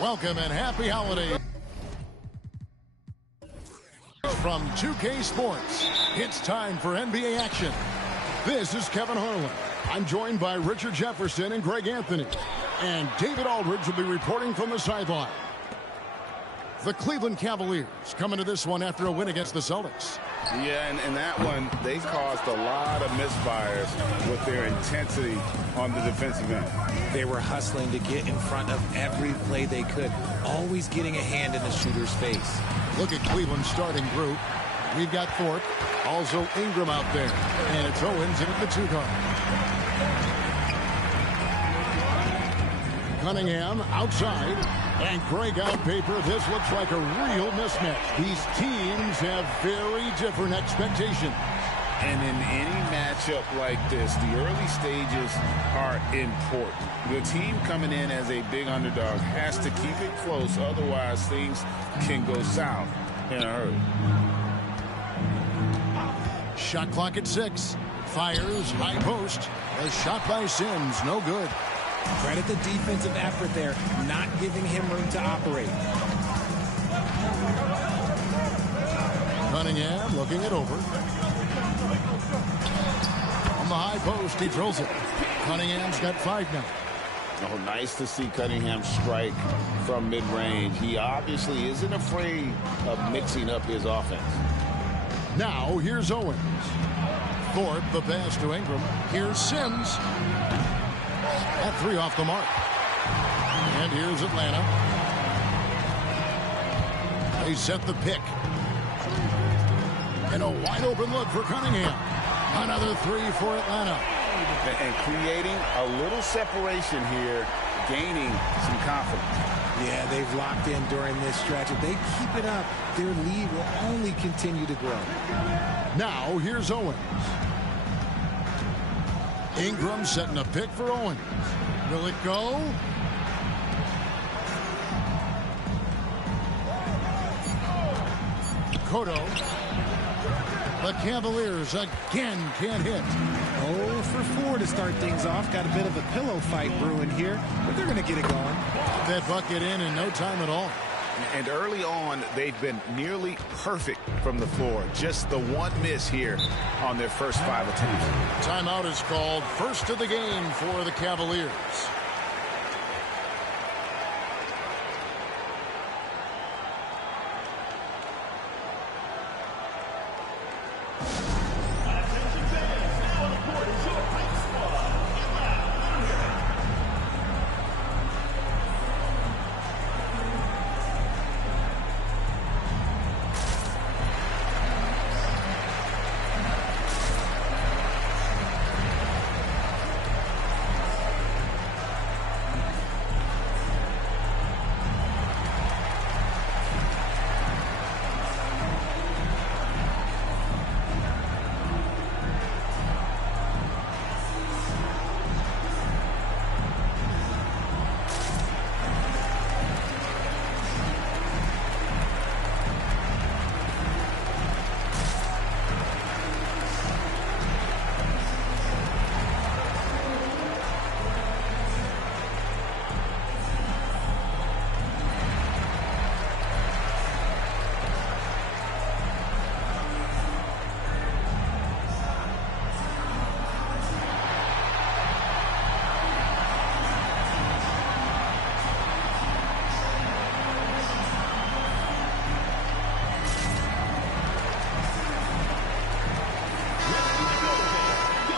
Welcome and happy holidays. From 2K Sports, it's time for NBA action. This is Kevin Harlan. I'm joined by Richard Jefferson and Greg Anthony. And David Aldridge will be reporting from the sideline. The Cleveland Cavaliers coming to this one after a win against the Celtics. Yeah, and that one, they caused a lot of misfires with their intensity on the defensive end. They were hustling to get in front of every play they could, always getting a hand in the shooter's face. Look at Cleveland's starting group. We've got Thorpe, also Ingram out there, and it's Owens in at the 2 guard. Cunningham outside, and Greg on paper. This looks like a real mismatch. These teams have very different expectations. And in any matchup like this, the early stages are important. The team coming in as a big underdog has to keep it close, otherwise things can go south in a hurry. Shot clock at 6. Fires, high post. A shot by Sims, no good. Credit the defensive effort there, not giving him room to operate. Cunningham looking it over. On the high post, he drills it. Cunningham's got 5 now. Oh, nice to see Cunningham strike from mid-range. He obviously isn't afraid of mixing up his offense. Now, here's Owens. Thorpe, the pass to Ingram. Here's Sims. At 3 off the mark. And here's Atlanta. They set the pick. And a wide open look for Cunningham. Another 3 for Atlanta. And creating a little separation here, gaining some confidence. Yeah, they've locked in during this stretch. If they keep it up, their lead will only continue to grow. Now, here's Owens. Ingram setting a pick for Owens. Will it go? Cotto. The Cavaliers again can't hit. 0 for 4 to start things off. Got a bit of a pillow fight brewing here, but they're going to get it going. That bucket in no time at all. And early on, they've been nearly perfect from the floor. Just the one miss here on their first 5 attempts. Timeout is called. First of the game for the Cavaliers.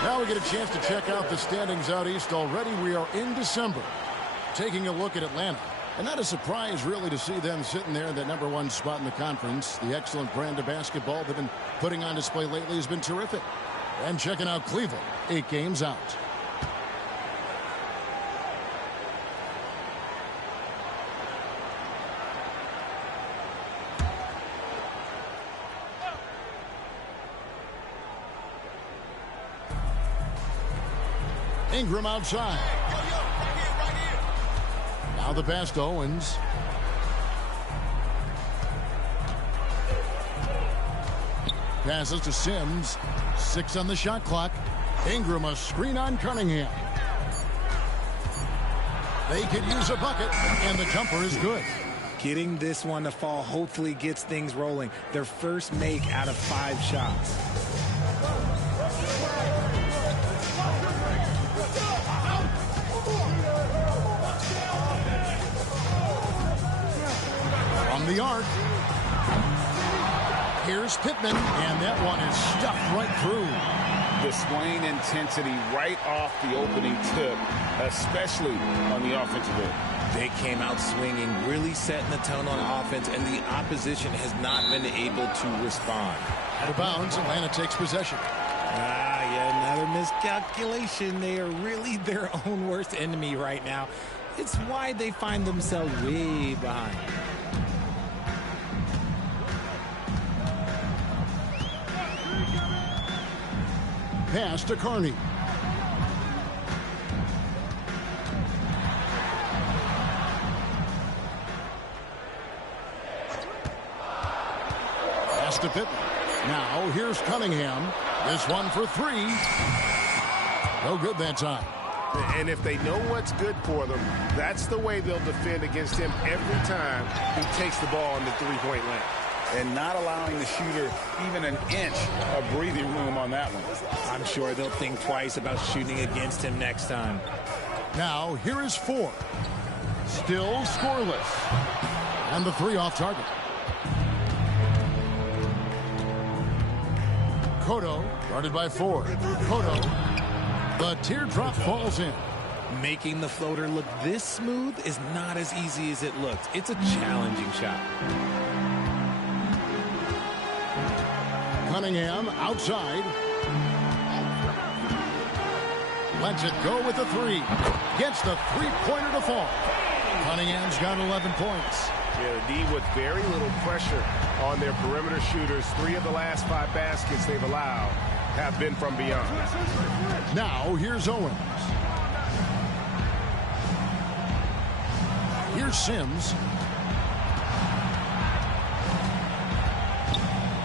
Now we get a chance to check out the standings out east already. We are in December. Taking a look at Atlanta. And not a surprise, really, to see them sitting there in that #1 spot in the conference. The excellent brand of basketball they've been putting on display lately has been terrific. And checking out Cleveland, 8 games out. Ingram outside. Now the pass to Owens. Passes to Sims. 6 on the shot clock. Ingram a screen on Cunningham. They could use a bucket, and the jumper is good. Getting this one to fall hopefully gets things rolling. Their first make out of 5 shots. From the arc. Here's Pittman, and that one is stuffed right through. Displaying intensity right off the opening tip, especially on the offensive end. They came out swinging, really setting the tone on offense, and the opposition has not been able to respond. Out of bounds, Atlanta takes possession. Yeah, another miscalculation. They are really their own worst enemy right now. It's why they find themselves way behind. Pass to Carney. Pass to Pittman. Now here's Cunningham. This one for 3. No good that time. And if they know what's good for them, that's the way they'll defend against him every time he takes the ball in the three-point line. And not allowing the shooter even an inch of breathing room on that one. I'm sure they'll think twice about shooting against him next time. Now here is 4. Still scoreless. And the 3 off target. Cotto guarded by 4. Cotto. The teardrop falls in. Making the floater look this smooth is not as easy as it looks. It's a challenging shot. Cunningham outside. Lets it go with the 3. Gets the three-pointer to fall. Cunningham's got 11 points. Yeah, the D with very little pressure on their perimeter shooters. 3 of the last 5 baskets they've allowed have been from beyond. Now here's Owens. Here's Sims.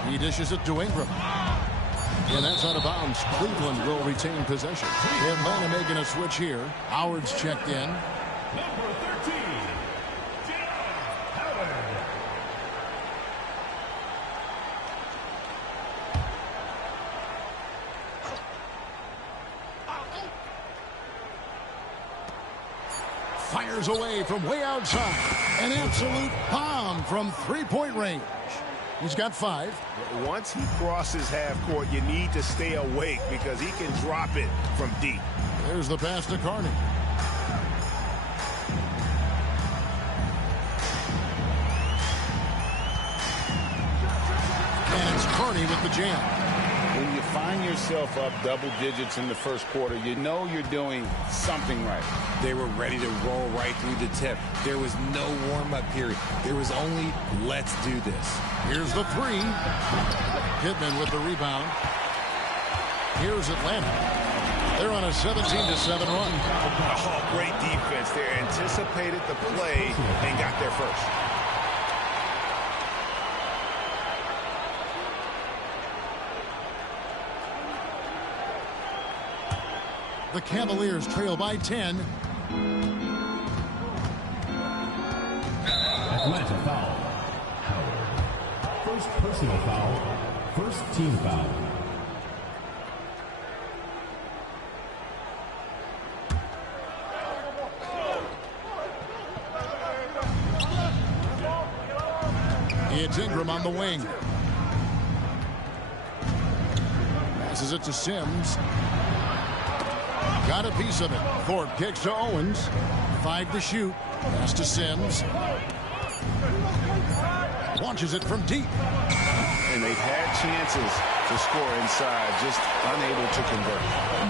He dishes it to Ingram. And that's out of bounds. Cleveland will retain possession. Atlanta making a switch here. Howard's checked in. Number 13, Howard. Fires away from way outside. An absolute bomb from three-point range. He's got 5. Once he crosses half court, you need to stay awake because he can drop it from deep. There's the pass to Carney. And it's Carney with the jam. When you find yourself up double digits in the first quarter, you know you're doing something right. They were ready to roll right through the tip. There was no warm-up period. There was only, let's do this. Here's the 3. Pittman with the rebound. Here's Atlanta. They're on a 17-7 run. Oh, great defense there. Anticipated the play and got there first. The Cavaliers trail by 10. Atlanta foul. Howard. First personal foul. First team foul. It's Ingram on the wing. Passes it to Sims. Got a piece of it. Thorpe kicks to Owens. 5 to shoot. Pass to Sims. Launches it from deep. And they've had chances to score inside, just unable to convert.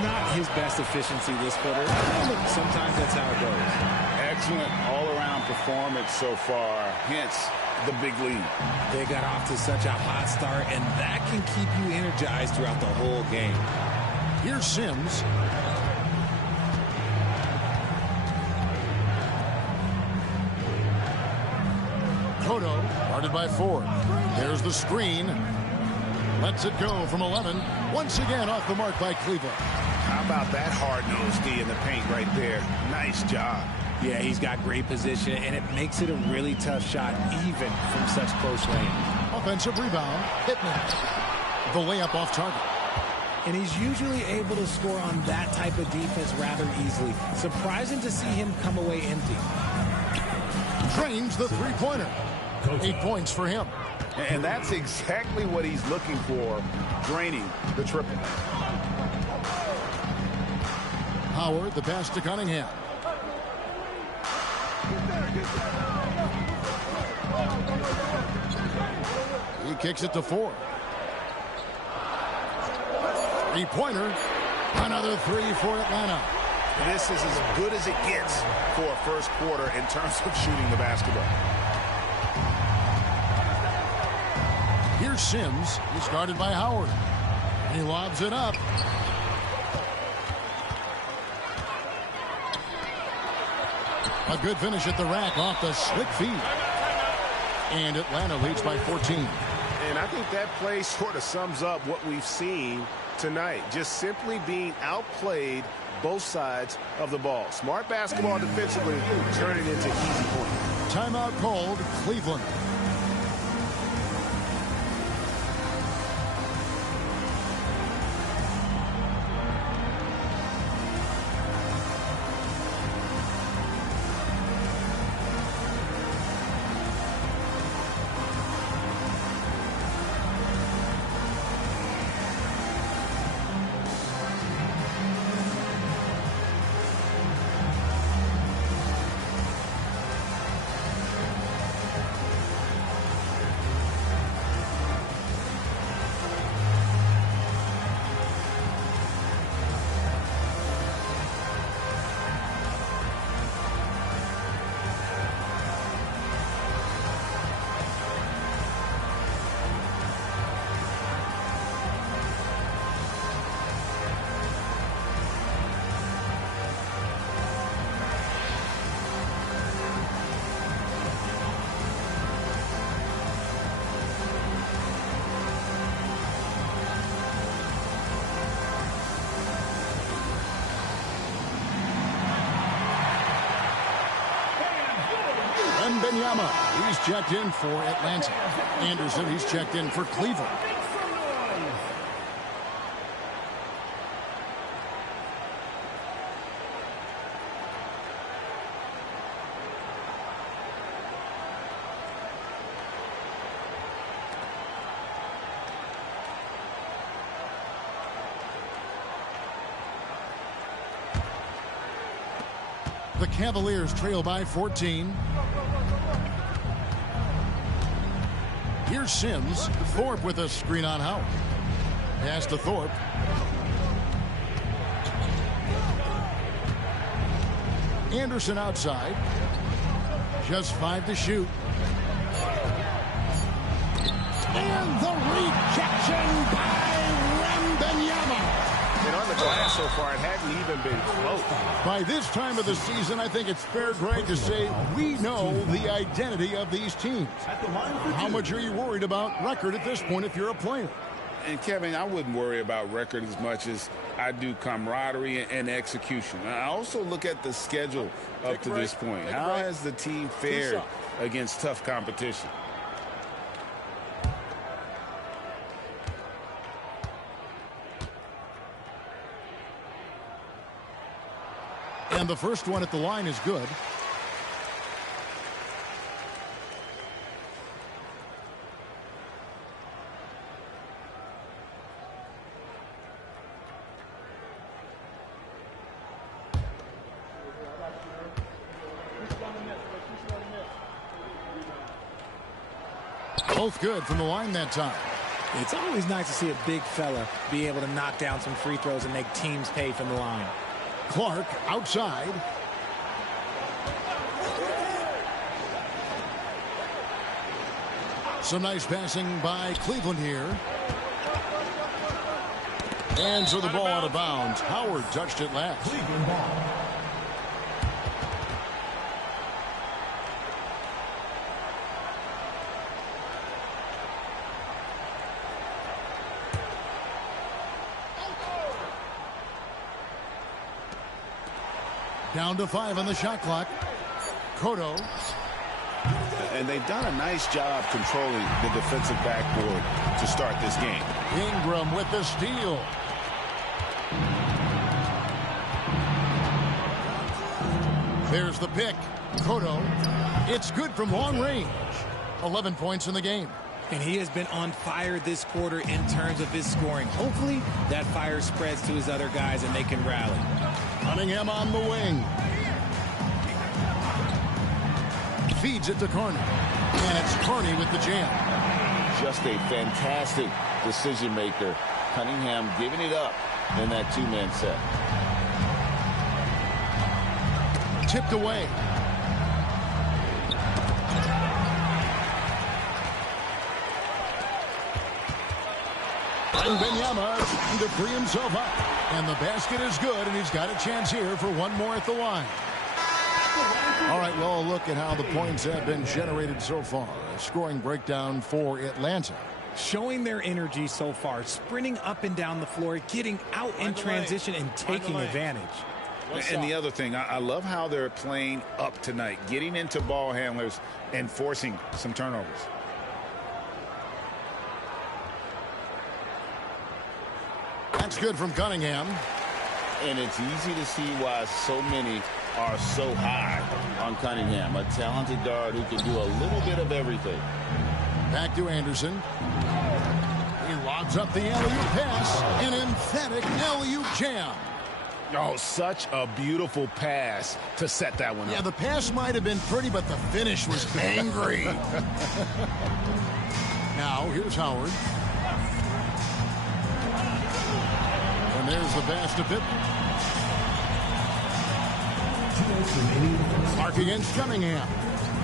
Not his best efficiency this quarter. Look, sometimes that's how it goes. Excellent all-around performance so far, hence the big lead. They got off to such a hot start, and that can keep you energized throughout the whole game. Here's Sims. Cotto, guarded by 4. There's the screen. Lets it go from 11. Once again off the mark by Cleveland. How about that hard-nosed D in the paint right there? Nice job. Yeah, he's got great position, and it makes it a really tough shot, even from such close range. Offensive rebound. Pittman. The layup off target. And he's usually able to score on that type of defense rather easily. Surprising to see him come away empty. Drains the three-pointer. 8 points for him. And that's exactly what he's looking for, draining the triple. Howard, the pass to Cunningham. He kicks it to 4. Three-pointer. Another 3 for Atlanta. This is as good as it gets for a first quarter in terms of shooting the basketball. Here's Sims. He's guarded by Howard. And he lobs it up. A good finish at the rack off the slick feed. And Atlanta leads by 14. And I think that play sort of sums up what we've seen tonight. Just simply being outplayed both sides of the ball. Smart basketball defensively, turning into easy points. Timeout called, Cleveland. Benyama, he's checked in for Atlanta. Anderson, he's checked in for Cleveland. The Cavaliers trail by 14. Here's Sims. Thorpe with a screen on Howard. Pass to Thorpe. Anderson outside. Just 5 to shoot. And the rejection by Wembanyama. And on the glass so far, it hadn't even been close. By this time of the season, I think it's fair, Greg, to say we know the identity of these teams. How much are you worried about record at this point if you're a player? And, Kevin, I wouldn't worry about record as much as I do camaraderie and execution. I also look at the schedule up to this point. How has the team fared against tough competition? And the first one at the line is good. Both good from the line that time. It's always nice to see a big fella be able to knock down some free throws and make teams pay from the line. Clark outside. Some nice passing by Cleveland here. And so the ball out of bounds. Howard touched it last. Cleveland ball. Down to 5 on the shot clock. Cotto. And they've done a nice job controlling the defensive backboard to start this game. Ingram with the steal. There's the pick. Cotto. It's good from long range. 11 points in the game. And he has been on fire this quarter in terms of his scoring. Hopefully, that fire spreads to his other guys and they can rally. Cunningham on the wing. Feeds it to Carney. And it's Carney with the jam. Just a fantastic decision maker. Cunningham giving it up in that two-man set. Tipped away. And Benyama trying to free himself up. And the basket is good, and he's got a chance here for one more at the line. All right, well, a look at how the points have been generated so far. A scoring breakdown for Atlanta. Showing their energy so far, sprinting up and down the floor, getting out in transition and taking advantage. And the other thing, I love how they're playing up tonight, getting into ball handlers and forcing some turnovers. That's good from Cunningham. And it's easy to see why so many are so high on Cunningham, a talented guard who can do a little bit of everything. Back to Anderson. He lobs up the alley-oop pass. An emphatic alley-oop jam. Oh, such a beautiful pass to set that one up. Yeah, the pass might have been pretty, but the finish was angry. Now, here's Howard. And there's the pass to Pippen. Mark against Cunningham.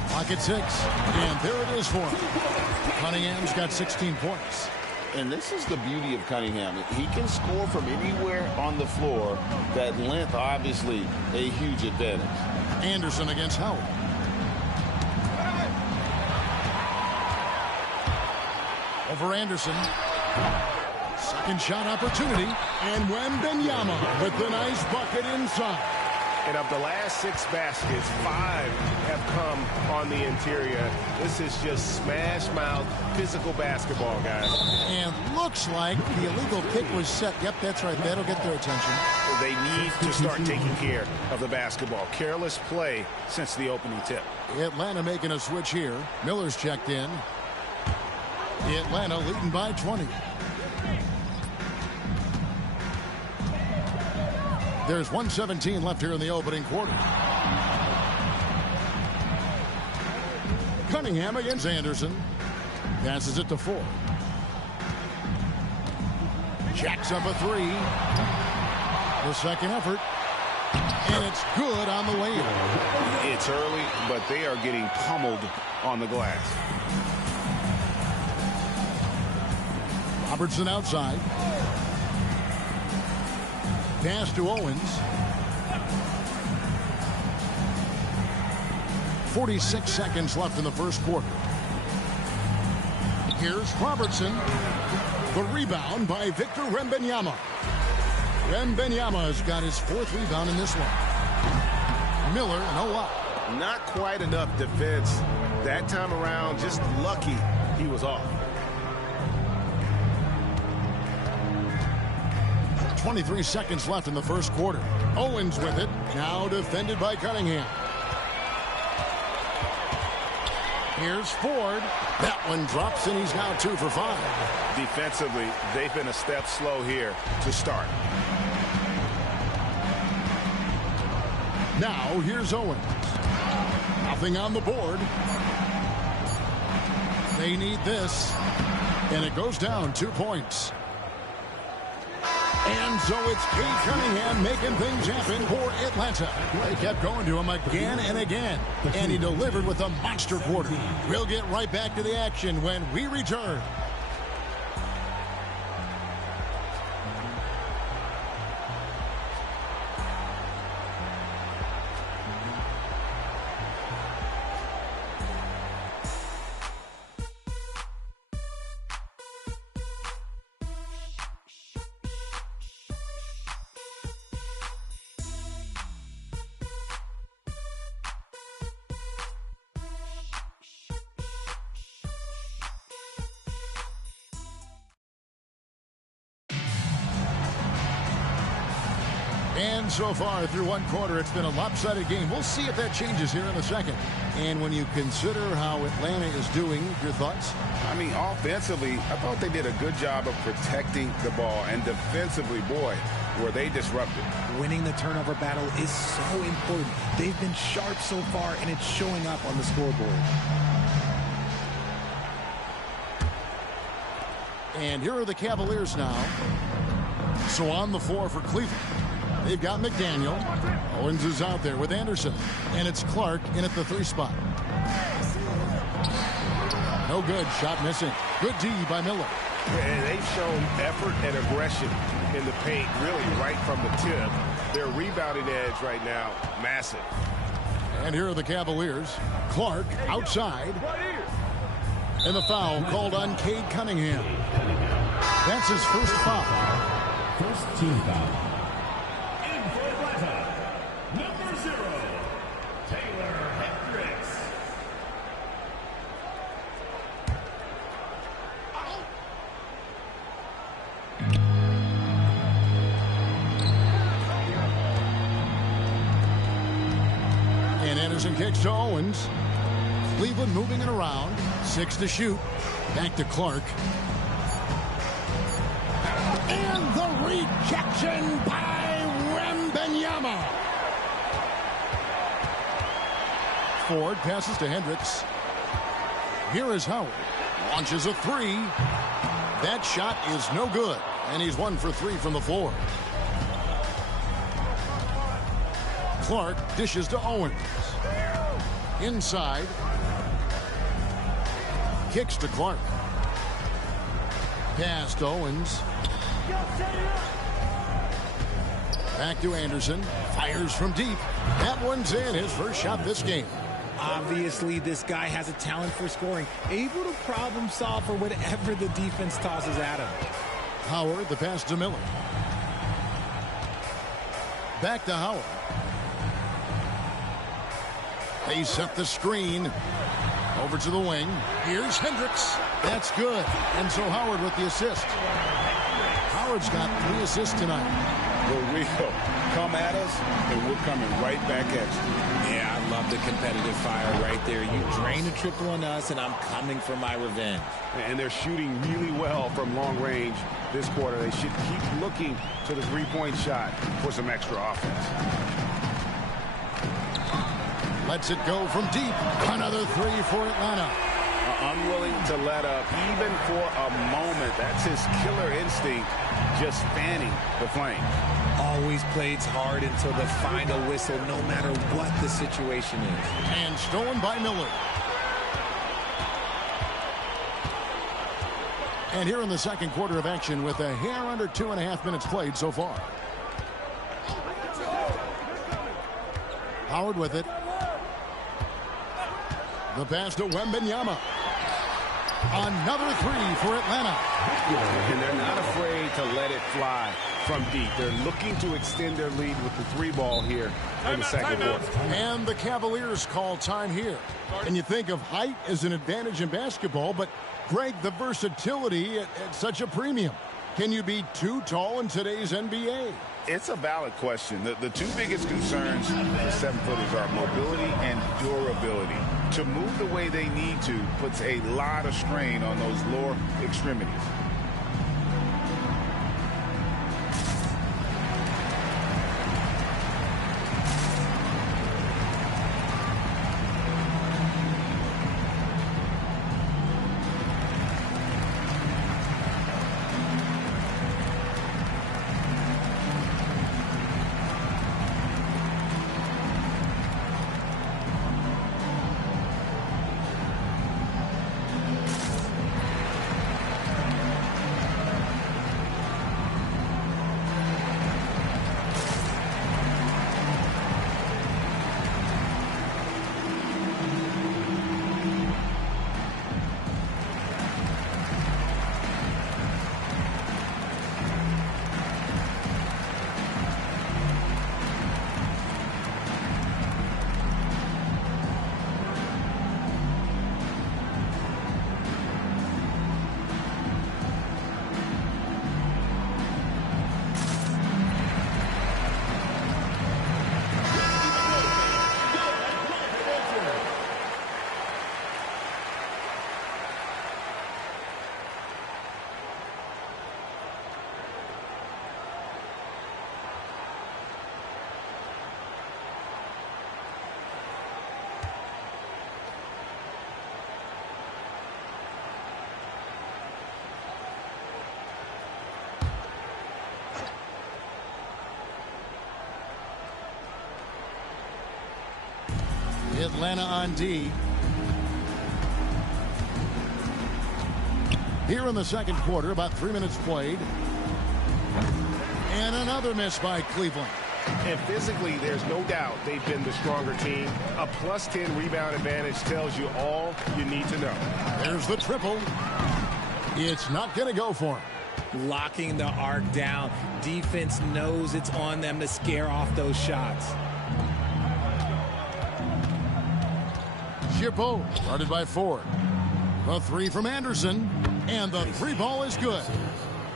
Clock at 6. And there it is for him. Cunningham's got 16 points. And this is the beauty of Cunningham. He can score from anywhere on the floor. That length, obviously, a huge advantage. Anderson against Howard. Over Anderson. Second shot opportunity. And Wembanyama with the nice bucket inside. And of the last 6 baskets, 5 have come on the interior. This is just smash mouth physical basketball, guys. And looks like the illegal kick was set. Yep, that's right. That'll get their attention. They need to start taking care of the basketball. Careless play since the opening tip. Atlanta making a switch here. Miller's checked in. Atlanta leading by 20. There's 1:17 left here in the opening quarter. Cunningham against Anderson. Passes it to Ford. Jacks up a 3. The second effort. And it's good on the way in. It's early, but they are getting pummeled on the glass. Robertson outside. Pass to Owens. 46 seconds left in the first quarter. Here's Robertson. The rebound by Victor Wembanyama. Wembanyama's got his 4th rebound in this one. Miller, no up. Not quite enough defense that time around. Just lucky he was off. 23 seconds left in the first quarter. Owens with it. Now defended by Cunningham. Here's Ford. That one drops, and he's now 2 for 5. Defensively, they've been a step slow here to start. Now here's Owens. Nothing on the board. They need this. And it goes down 2 points. And so it's Cade Cunningham making things happen for Atlanta. They kept going to him again and again. And he delivered with a monster quarter. We'll get right back to the action when we return. And so far through one quarter, it's been a lopsided game. We'll see if that changes here in a second. And when you consider how Atlanta is doing, your thoughts? I mean, offensively, I thought they did a good job of protecting the ball. And defensively, boy, were they disrupted. Winning the turnover battle is so important. They've been sharp so far, and it's showing up on the scoreboard. And here are the Cavaliers now. So on the floor for Cleveland, they've got McDaniel. Owens is out there with Anderson. And it's Clark in at the 3 spot. No good. Shot missing. Good D by Miller. And they've shown effort and aggression in the paint, really right from the tip. Their rebounding edge right now, massive. And here are the Cavaliers. Clark outside. And the foul called on Cade Cunningham. That's his first foul. First team foul. In for Atlanta, number 0, Taylor Hendricks. And Anderson kicks to Owens. Cleveland moving it around. 6 to shoot. Back to Clark. And the rejection by Wembanyama. Ford passes to Hendricks. Here is Howard. Launches a 3. That shot is no good. And he's 1 for 3 from the floor. Clark dishes to Owens. Inside. Kicks to Clark. Pass to Owens. Back to Anderson. Fires from deep. That one's in. His first shot this game. Obviously, this guy has a talent for scoring, able to problem solve for whatever the defense tosses at him. Howard, the pass to Miller. Back to Howard. They set the screen. Over to the wing. Here's Hendricks. That's good. And so Howard with the assist. Howard's got 3 assists tonight. For real. Come at us, and we're coming right back at you. Yeah, I love the competitive fire right there. You drain a triple on us, and I'm coming for my revenge. And they're shooting really well from long range this quarter. They should keep looking to the 3-point shot for some extra offense. Lets it go from deep. Another 3 for Atlanta. Unwilling to let up even for a moment. That's his killer instinct, just fanning the flame. Always plays hard until the final whistle, no matter what the situation is. And stolen by Miller. And here in the second quarter of action with a hair under 2.5 minutes played so far. Howard with it. The pass to Wembanyama. Another 3 for Atlanta. And they're not afraid to let it fly from deep. They're looking to extend their lead with the 3-ball here in the second quarter. And the Cavaliers call time here. And you think of height as an advantage in basketball, but Greg, the versatility at such a premium. Can you be too tall in today's NBA? It's a valid question. The 2 biggest concerns for 7-footers are mobility and durability. To move the way they need to puts a lot of strain on those lower extremities. Atlanta on D. Here in the second quarter, about 3 minutes played. And another miss by Cleveland. And physically, there's no doubt they've been the stronger team. A +10 rebound advantage tells you all you need to know. There's the triple. It's not going to go for him. Locking the arc down. Defense knows it's on them to scare off those shots. Shippo guarded by Ford. The three from Anderson. And the three ball is good.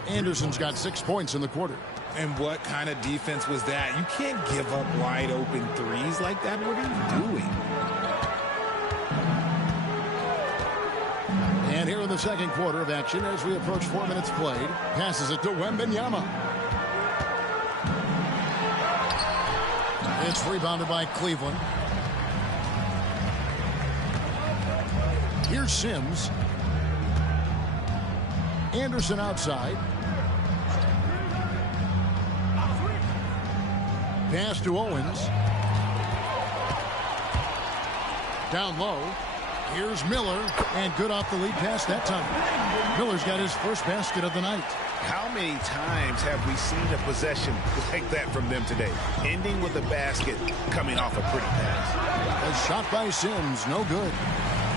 Anderson's got 6 points in the quarter. And what kind of defense was that? You can't give up wide open threes like that. What are you doing? And here in the second quarter of action, as we approach 4 minutes played, passes it to Wembanyama. It's rebounded by Cleveland. Here's Sims. Anderson outside. Pass to Owens. Down low. Here's Miller. And good off the lead pass that time. Miller's got his first basket of the night. How many times have we seen a possession like that from them today? Ending with a basket, coming off a pretty pass. A shot by Sims. No good.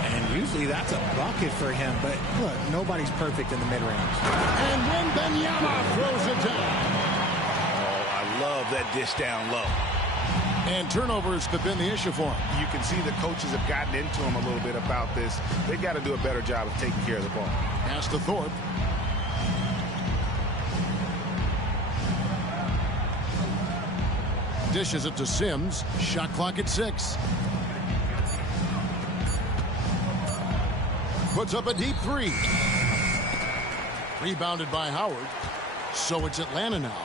And usually that's a bucket for him. But look, nobody's perfect in the mid-range. And Wembanyama throws it down. Love that dish down low. And turnovers have been the issue for him. You can see the coaches have gotten into him a little bit about this. They've got to do a better job of taking care of the ball. Pass to Thorpe. Dishes it to Sims. Shot clock at 6. Puts up a deep three. Rebounded by Howard. So it's Atlanta now.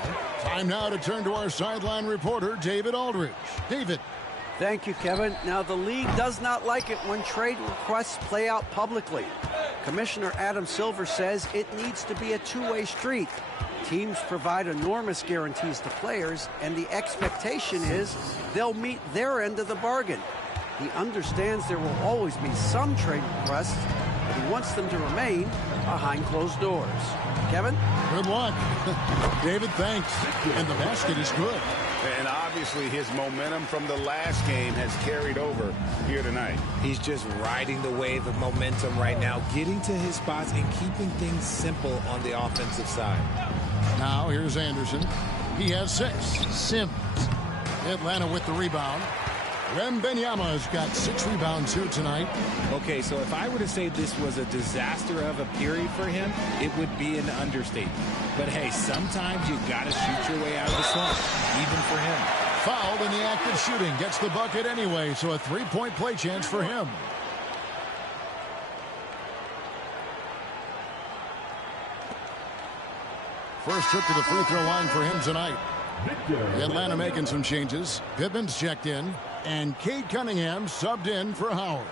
Time now to turn to our sideline reporter, David Aldridge. David. Thank you, Kevin. Now, the league does not like it when trade requests play out publicly. Commissioner Adam Silver says it needs to be a two-way street. Teams provide enormous guarantees to players, and the expectation is they'll meet their end of the bargain. He understands there will always be some trade requests, but he wants them to remain behind closed doors. Kevin? Good luck. David, thanks. And the basket is good. And obviously his momentum from the last game has carried over here tonight. He's just riding the wave of momentum right now, getting to his spots and keeping things simple on the offensive side. Now here's Anderson. He has 6. Sims. Atlanta with the rebound. Wembanyama's got 6 rebounds here tonight. Okay, so if I were to say this was a disaster of a period for him, it would be an understatement. But hey, sometimes you got to shoot your way out of the slump, even for him. Fouled in the act of shooting. Gets the bucket anyway, so a 3-point play chance for him. First trip to the free throw line for him tonight. Atlanta making some changes. Pittman's checked in. And Cade Cunningham subbed in for Howard.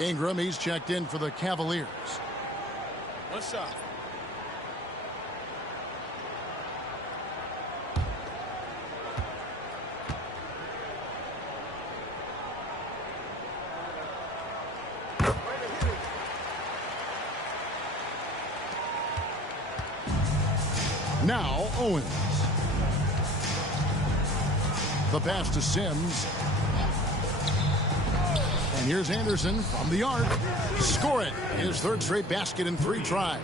Ingram, he's checked in for the Cavaliers. One shot. Now Owens. The pass to Sims. And here's Anderson from the arc. Score it. His third straight basket in 3 tries.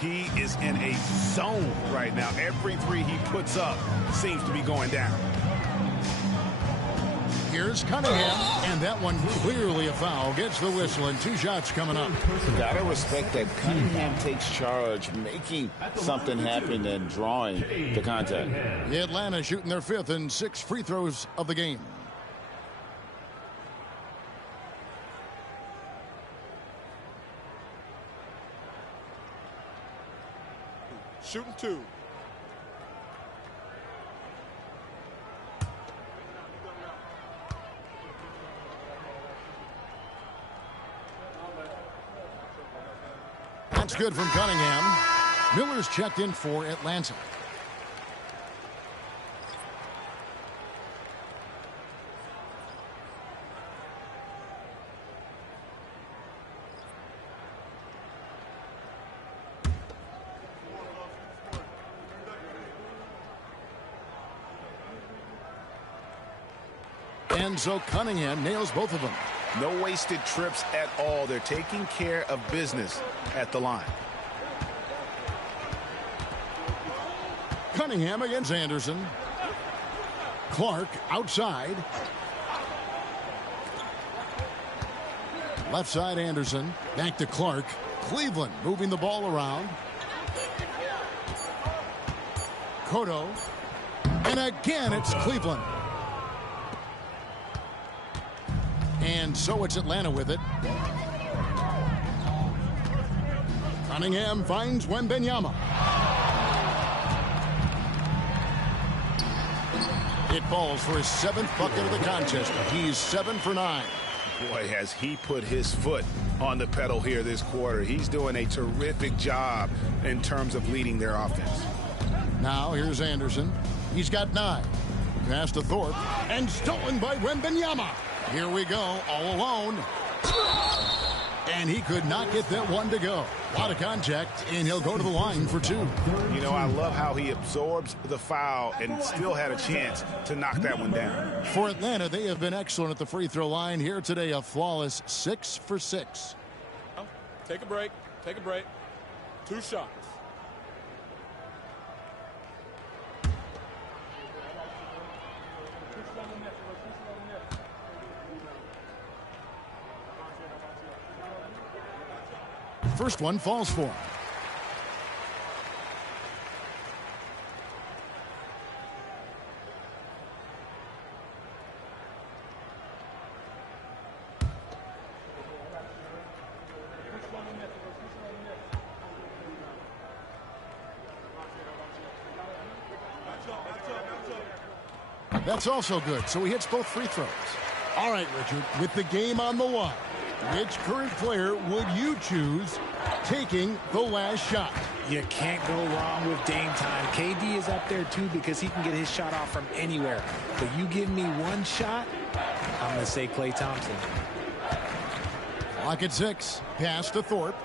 He is in a zone right now. Every three he puts up seems to be going down. Here's Cunningham. And that one clearly a foul. Gets the whistle and 2 shots coming up. Gotta respect that Cunningham takes charge, making something happen and drawing the contact. Atlanta shooting their 5th and 6th free throws of the game. Shooting 2. That's good from Cunningham. Miller's checked in for Atlanta. And so Cunningham nails both of them. No wasted trips at all. They're taking care of business at the line. Cunningham against Anderson. Clark outside. Left side Anderson. Back to Clark. Cleveland moving the ball around. Cotto. And again it's Cleveland. And so it's Atlanta with it. Cunningham finds Wembanyama. It falls for his 7th bucket of the contest. He's 7 for 9. Boy, has he put his foot on the pedal here this quarter. He's doing a terrific job in terms of leading their offense. Now here's Anderson. He's got 9. Pass to Thorpe. And stolen by Wembanyama. Here we go, all alone. And he could not get that one to go. A lot of contact, and he'll go to the line for 2. You know, I love how he absorbs the foul and still had a chance to knock that one down. For Atlanta, they have been excellent at the free throw line. Here today, a flawless 6 for 6. Take a break. Take a break. 2 shots. First one falls for him. That's also good, so he hits both free throws. All right, Richard, with the game on the line, which current player would you choose taking the last shot? You can't go wrong with Dame time. KD is up there too because he can get his shot off from anywhere. But you give me one shot, I'm going to say Klay Thompson. Clock at 6. Pass to Thorpe.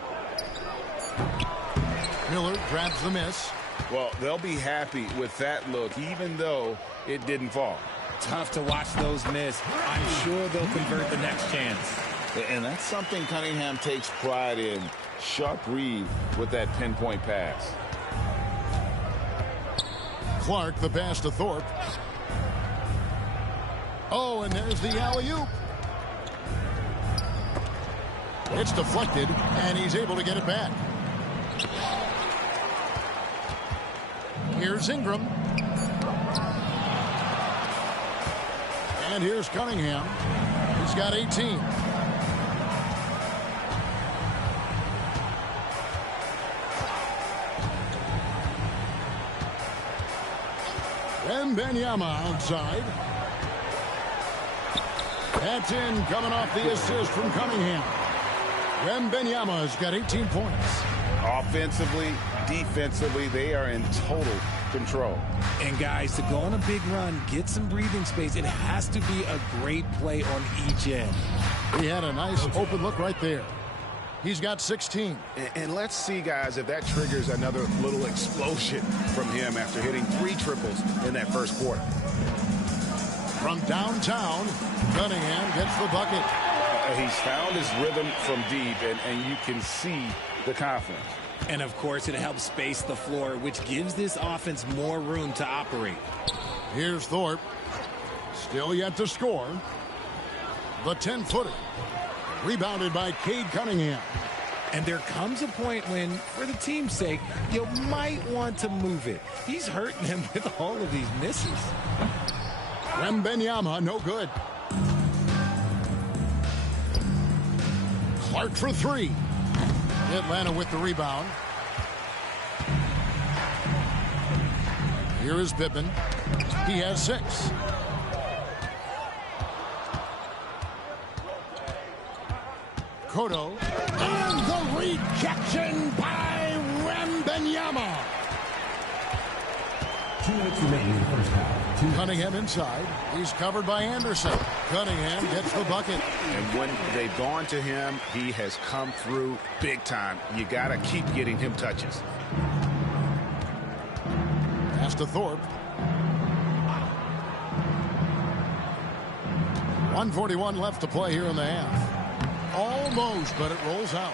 Miller grabs the miss. Well, they'll be happy with that look, even though it didn't fall. Tough to watch those miss. I'm sure they'll convert the next chance. And that's something Cunningham takes pride in. Sharp read with that pinpoint pass. Clark, the pass to Thorpe. Oh, and there's the alley-oop. It's deflected, and he's able to get it back. Here's Ingram. And here's Cunningham. He's got 18. Wembanyama outside. That's in, coming off the assist from Cunningham. Wembanyama's got 18 points. Offensively, defensively, they are in total control. And guys, to go on a big run, get some breathing space, it has to be a great play on each end. He had a nice open look right there. He's got 16. And let's see, guys, if that triggers another little explosion from him after hitting 3 triples in that first quarter. From downtown, Cunningham gets the bucket. He's found his rhythm from deep, and you can see the confidence. And, of course, it helps space the floor, which gives this offense more room to operate. Here's Thorpe. Still yet to score. The 10-footer. Rebounded by Cade Cunningham. And there comes a point when, for the team's sake, you might want to move it. He's hurting him with all of these misses. Wembanyama, no good. Clark for 3. Atlanta with the rebound. Here is Pippen. He has 6. Cotto. And the rejection by Wembanyama. 2 minutes remaining in the first half. Cunningham inside. He's covered by Anderson. Cunningham gets the bucket. And when they've gone to him, he has come through big time. You got to keep getting him touches. Pass to Thorpe. 1:41 left to play here in the half. Almost, but it rolls out.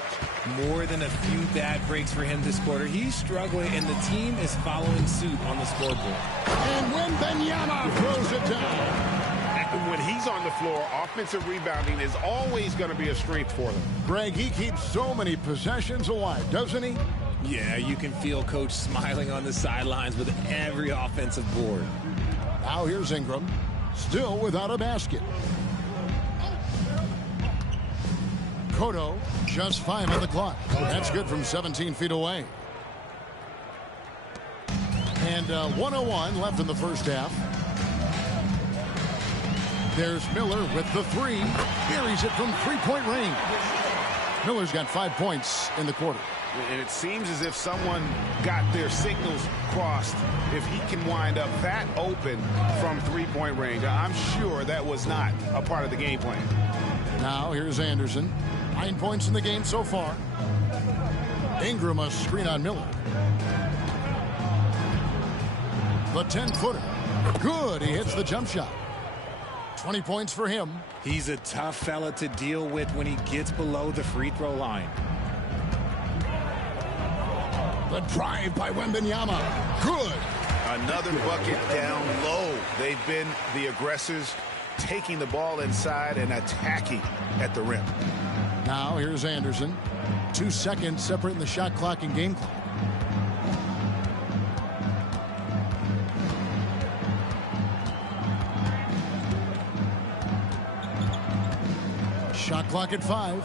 More than a few bad breaks for him this quarter. He's struggling, and the team is following suit on the scoreboard. And Wembanyama throws it down. And when he's on the floor, offensive rebounding is always going to be a strength for them. Greg, he keeps so many possessions alive, doesn't he? Yeah, you can feel Coach smiling on the sidelines with every offensive board. Now here's Ingram, still without a basket. Cotto, just 5 on the clock. That's good from 17 feet away. And 1:01 left in the first half. There's Miller with the three. Buries it from three-point range. Miller's got 5 points in the quarter. And it seems as if someone got their signals crossed if he can wind up that open from three-point range. I'm sure that was not a part of the game plan. Now here's Anderson. 9 points in the game so far. Ingram a screen on Miller. The 10-footer. Good. He hits the jump shot. 20 points for him. He's a tough fella to deal with when he gets below the free throw line. The drive by Wembanyama. Good. Another bucket down low. They've been the aggressors, taking the ball inside and attacking at the rim. Now here's Anderson. 2 seconds separating the shot clock and game clock. Shot clock at 5.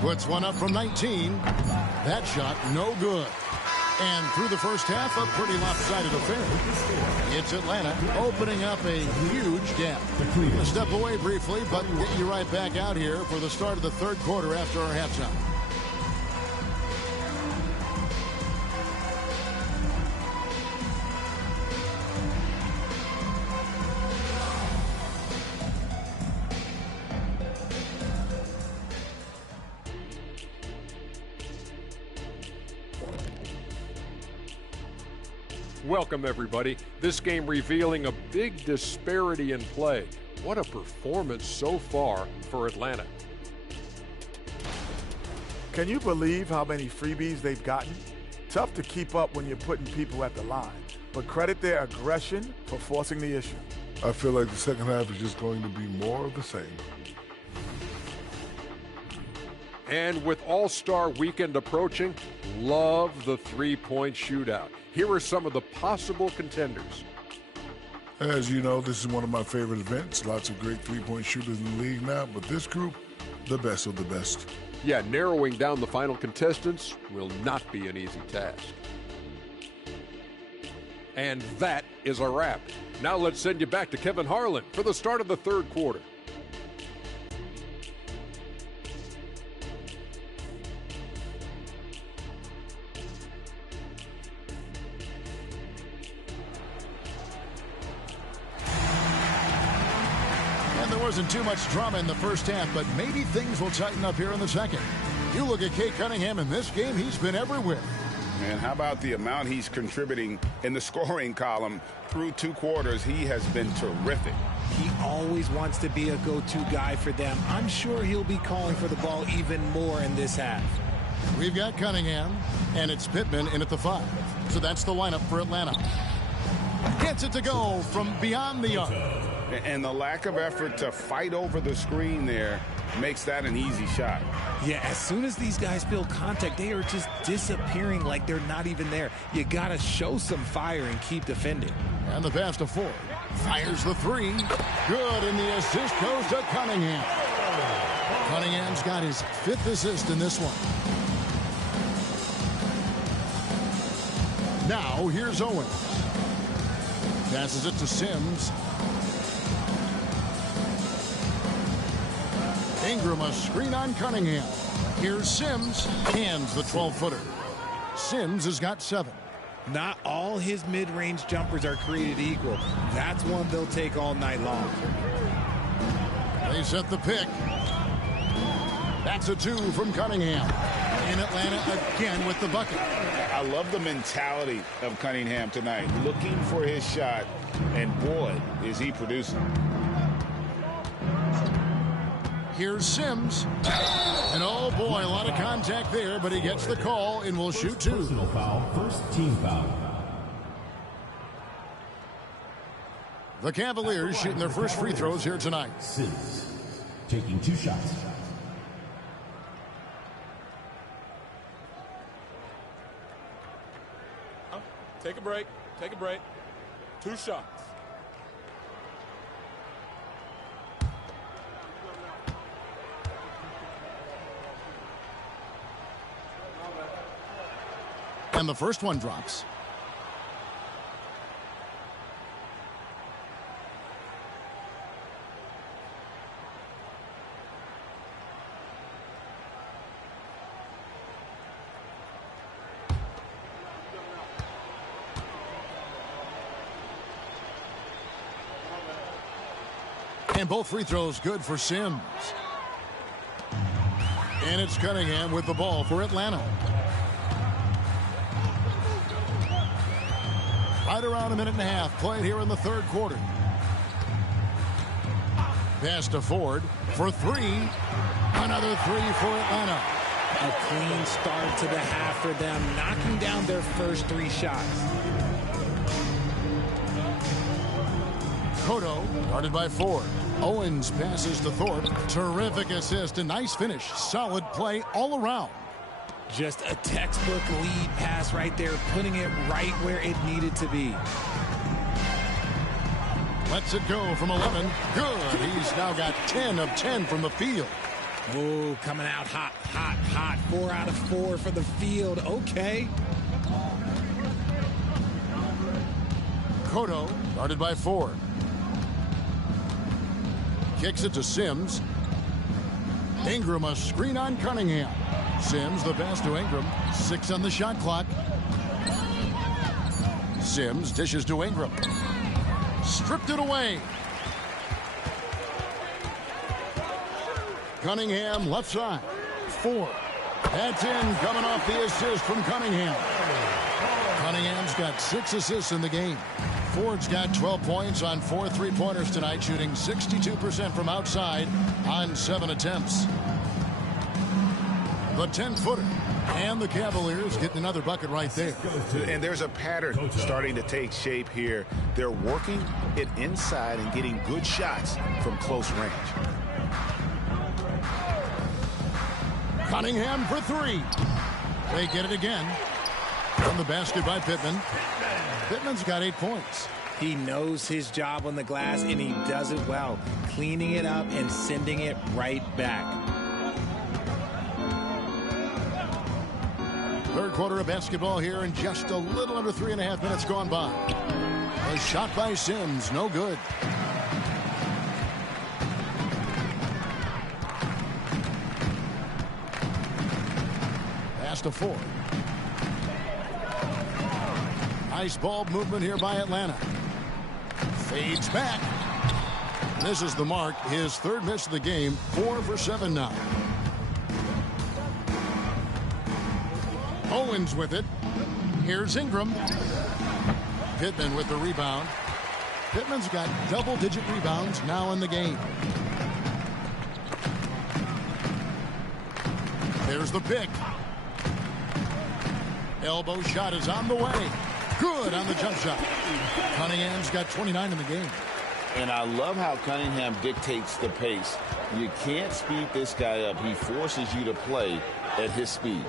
Puts one up from 19. That shot no good. And through the first half, a pretty lopsided affair. It's Atlanta opening up a huge gap. We'll step away briefly, but get you right back out here for the start of the third quarter after our halftime. Welcome, everybody. This game revealing a big disparity in play. What a performance so far for Atlanta. Can you believe how many freebies they've gotten? Tough to keep up when you're putting people at the line, but credit their aggression for forcing the issue. I feel like the second half is just going to be more of the same. And with All-Star Weekend approaching, love the three-point shootout. Here are some of the possible contenders. As you know, this is one of my favorite events. Lots of great three-point shooters in the league now, but this group, the best of the best. Yeah, narrowing down the final contestants will not be an easy task. And that is a wrap. Now let's send you back to Kevin Harlan for the start of the third quarter. Wasn't too much drama in the first half, but maybe things will tighten up here in the second. You look at Cade Cunningham in this game, he's been everywhere. And how about the amount he's contributing in the scoring column through 2 quarters? He has been terrific. He always wants to be a go-to guy for them. I'm sure he'll be calling for the ball even more in this half. We've got Cunningham, and it's Pittman in at the 5. So that's the lineup for Atlanta. Gets it to go from beyond the arc. And the lack of effort to fight over the screen there makes that an easy shot. Yeah, as soon as these guys feel contact, they are just disappearing like they're not even there. You got to show some fire and keep defending. And the pass to Ford. Fires the 3. Good, and the assist goes to Cunningham. Cunningham's got his 5th assist in this one. Now, here's Owens. Passes it to Sims. Ingram a screen on Cunningham. Here's Sims. Hands the 12-footer. Sims has got 7. Not all his mid-range jumpers are created equal. That's one they'll take all night long. They set the pick. That's a 2 from Cunningham. in Atlanta again with the bucket. I love the mentality of Cunningham tonight, looking for his shot, and boy, is he producing. Here's Sims. And oh boy, a lot of contact there, but he gets the call and will shoot two. Personal foul, first team foul. The Cavaliers shooting their first free throws here tonight. Sims taking 2 shots. Take a break. Take a break. 2 shots. And the first one drops. And both free throws good for Sims. And it's Cunningham with the ball for Atlanta. Right around a minute and a half played here in the third quarter. Pass to Ford for 3. Another 3 for Atlanta. A clean start to the half for them, knocking down their first 3 shots. Cotto guarded by Ford. Owens passes to Thorpe. Terrific assist, a nice finish. Solid play all around. Just a textbook lead pass right there, putting it right where it needed to be. Lets it go from 11. Good. He's now got 10 of 10 from the field. Oh, coming out hot, hot, hot. 4 out of 4 for the field. Okay. Cotto guarded by Ford. Kicks it to Sims. Ingram a screen on Cunningham. Sims the pass to Ingram. 6 on the shot clock. Sims dishes to Ingram. Stripped it away. Cunningham left side. 4. That's in, coming off the assist from Cunningham. Cunningham's got 6 assists in the game. Ford's got 12 points on 4 3-pointers tonight, shooting 62% from outside on 7 attempts. The 10-footer. And the Cavaliers getting another bucket right there. And there's a pattern starting to take shape here. They're working it inside and getting good shots from close range. Cunningham for 3. They get it again. On the basket by Pittman. Pittman's got 8 points. He knows his job on the glass, and he does it well, cleaning it up and sending it right back. Third quarter of basketball here, and just a little under 3.5 minutes gone by. A shot by Sims, no good. Pass to Ford. Nice ball movement here by Atlanta. Fades back. Misses the mark. His 3rd miss of the game. 4 for 7 now. Owens with it. Here's Ingram. Pittman with the rebound. Pittman's got double-digit rebounds now in the game. There's the pick. Elbow shot is on the way. Good on the jump shot. Cunningham's got 29 in the game. And I love how Cunningham dictates the pace. You can't speed this guy up. He forces you to play at his speed.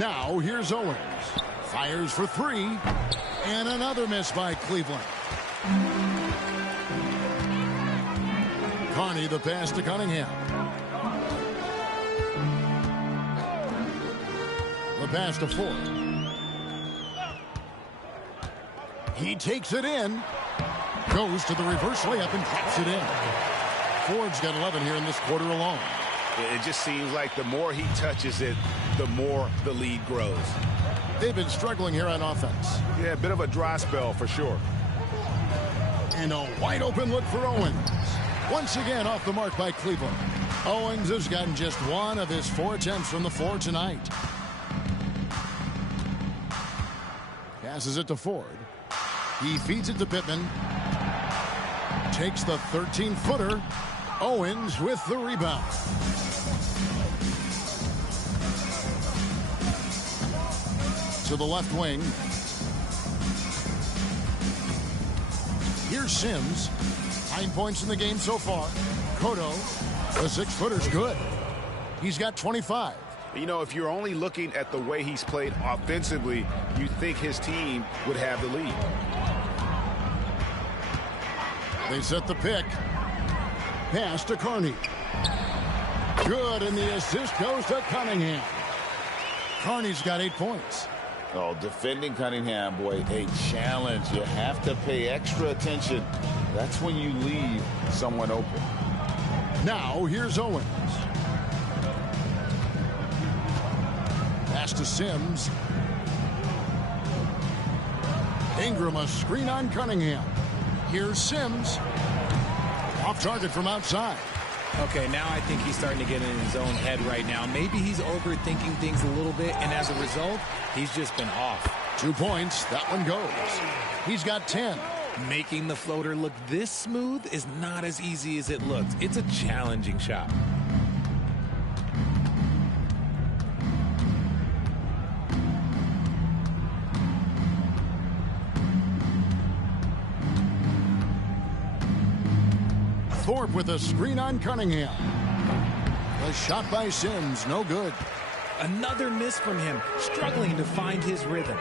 Now here's Owens. Fires for 3. And another miss by Cleveland. Carney the pass to Cunningham. The pass to Ford. He takes it in. Goes to the reverse layup and drops it in. Ford's got 11 here in this quarter alone. It just seems like the more he touches it, the more the lead grows. They've been struggling here on offense. Yeah, a bit of a dry spell for sure. And a wide open look for Owens. Once again off the mark by Cleveland. Owens has gotten just one of his 4 attempts from the floor tonight. Passes it to Ford. He feeds it to Pittman. Takes the 13-footer. Owens with the rebound. To the left wing. Here's Sims. 9 points in the game so far. Cotto, the 6-footer's good. He's got 25. You know, if you're only looking at the way he's played offensively, you think his team would have the lead. They set the pick. Pass to Carney. Good, and the assist goes to Cunningham. Carney's got 8 points. Oh, defending Cunningham, boy, a challenge. You have to pay extra attention. That's when you leave someone open. Now, here's Owens. Pass to Sims. Ingram, a screen on Cunningham. Here's Sims. Off target from outside. Okay, now I think he's starting to get in his own head right now. Maybe he's overthinking things a little bit, and as a result, he's just been off. 2 points. That one goes. He's got 10. Making the floater look this smooth is not as easy as it looks. It's a challenging shot. Thorpe with a screen on Cunningham. The shot by Sims, no good. Another miss from him, struggling to find his rhythm.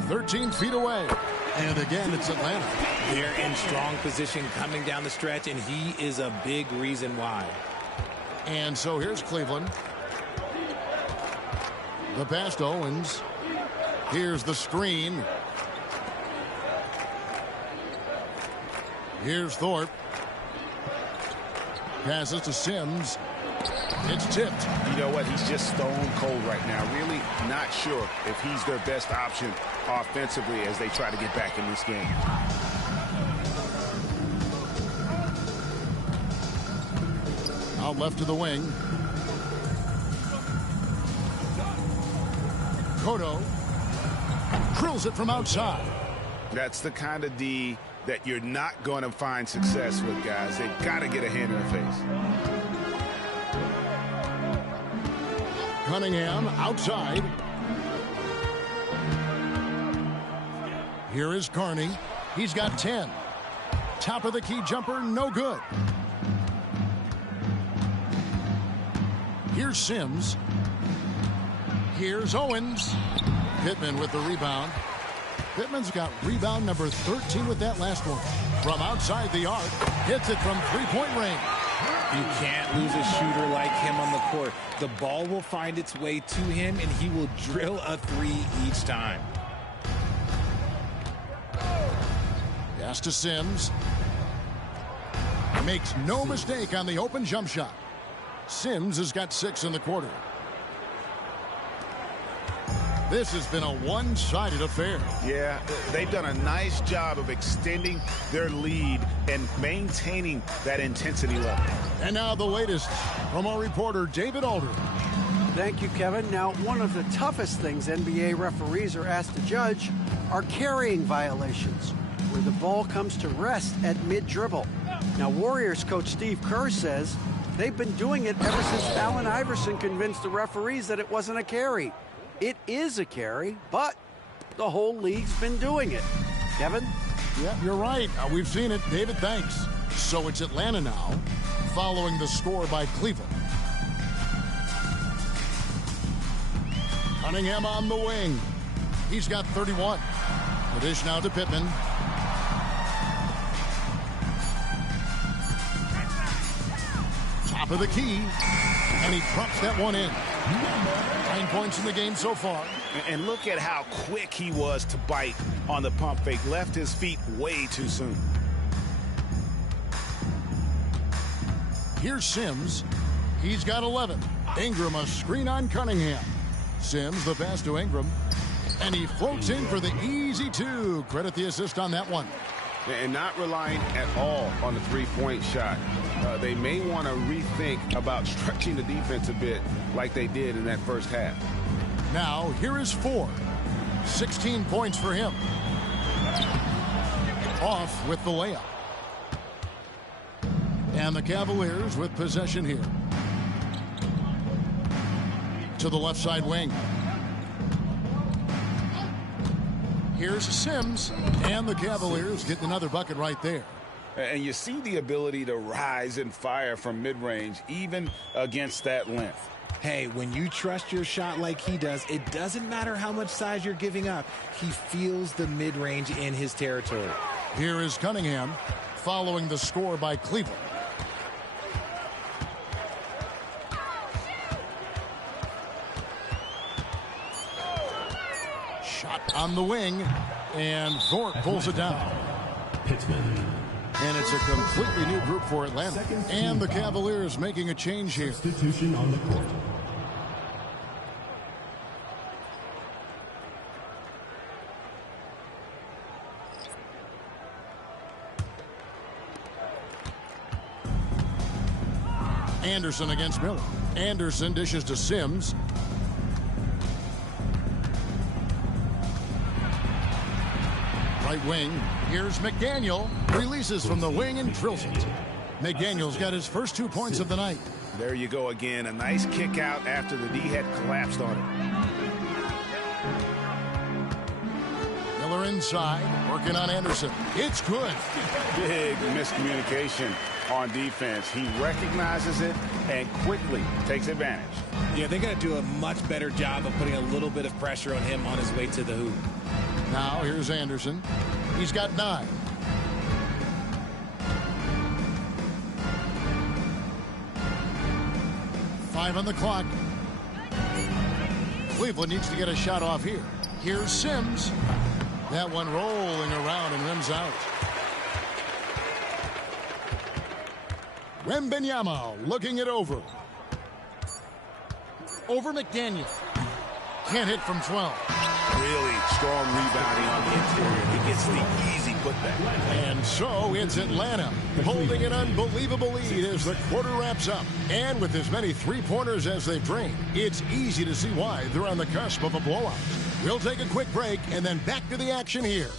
13 feet away. And again, it's Atlanta. They're in strong position coming down the stretch, and he is a big reason why. And so here's Cleveland. The pass to Owens. Here's the screen. Here's Thorpe. Passes to Sims. It's tipped. You know what? He's just stone cold right now. Really not sure if he's their best option offensively as they try to get back in this game. Out left to the wing. Cotto drills it from outside. That's the kind of D that you're not going to find success with, guys. They've got to get a hand in the face. Cunningham outside. Here is Carney. He's got 10. Top of the key jumper, no good. Here's Sims. Here's Owens. Pittman with the rebound. Pittman's got rebound number 13 with that last one. From outside the arc, hits it from three-point range. You can't lose a shooter like him on the court. The ball will find its way to him, and he will drill a three each time. Pass to Sims. Makes no mistake on the open jump shot. Sims has got 6 in the quarter. This has been a one-sided affair. Yeah, they've done a nice job of extending their lead and maintaining that intensity level. And now the latest from our reporter, David Aldridge. Thank you, Kevin. Now, one of the toughest things NBA referees are asked to judge are carrying violations, where the ball comes to rest at mid-dribble. Now, Warriors coach Steve Kerr says they've been doing it ever since Allen Iverson convinced the referees that it wasn't a carry. It is a carry, but the whole league's been doing it. Kevin? Yeah, you're right. We've seen it. David, thanks. So it's Atlanta now, following the score by Cleveland. Cunningham on the wing. He's got 31. The dish now to Pittman. Top of the key. And he props that one in. 9 points in the game so far. And look at how quick he was to bite on the pump fake. Left his feet way too soon. Here's Sims. He's got 11. Ingram, a screen on Cunningham. Sims, the pass to Ingram. And he floats in for the easy 2. Credit the assist on that one. And not relying at all on the three-point shot. They may want to rethink about stretching the defense a bit like they did in that first half. Now, here is Ford. 16 points for him. Off with the layup. And the Cavaliers with possession here. To the left side wing. Here's Sims. And the Cavaliers getting another bucket right there. And you see the ability to rise and fire from mid-range, even against that length. Hey, when you trust your shot like he does, it doesn't matter how much size you're giving up. He feels the mid-range in his territory. Here is Cunningham following the score by Cleveland. Shot on the wing, and Thorpe pulls it down. Pittman. And it's a completely new group for Atlanta. And the Cavaliers making a change here. Substitution on the court. Anderson against Miller. Anderson dishes to Sims. Right wing. Here's McDaniel. Releases from the wing and drills it. McDaniel's got his first 2 points of the night. There you go again. A nice kick out after the D had collapsed on it. Miller inside. Working on Anderson. It's good. Big miscommunication on defense. He recognizes it and quickly takes advantage. Yeah, they got to do a much better job of putting a little bit of pressure on him on his way to the hoop. Now here's Anderson. He's got 9. Five on the clock. Cleveland needs to get a shot off here. Here's Sims. That one rolling around and rims out. Wembanyama looking it over. Over McDaniel. Can't hit from 12. Really strong rebounding on the interior. He gets the easy putback. And so it's Atlanta holding an unbelievable lead as the quarter wraps up. And with as many three-pointers as they've drained, it's easy to see why they're on the cusp of a blowout. We'll take a quick break and then back to the action here.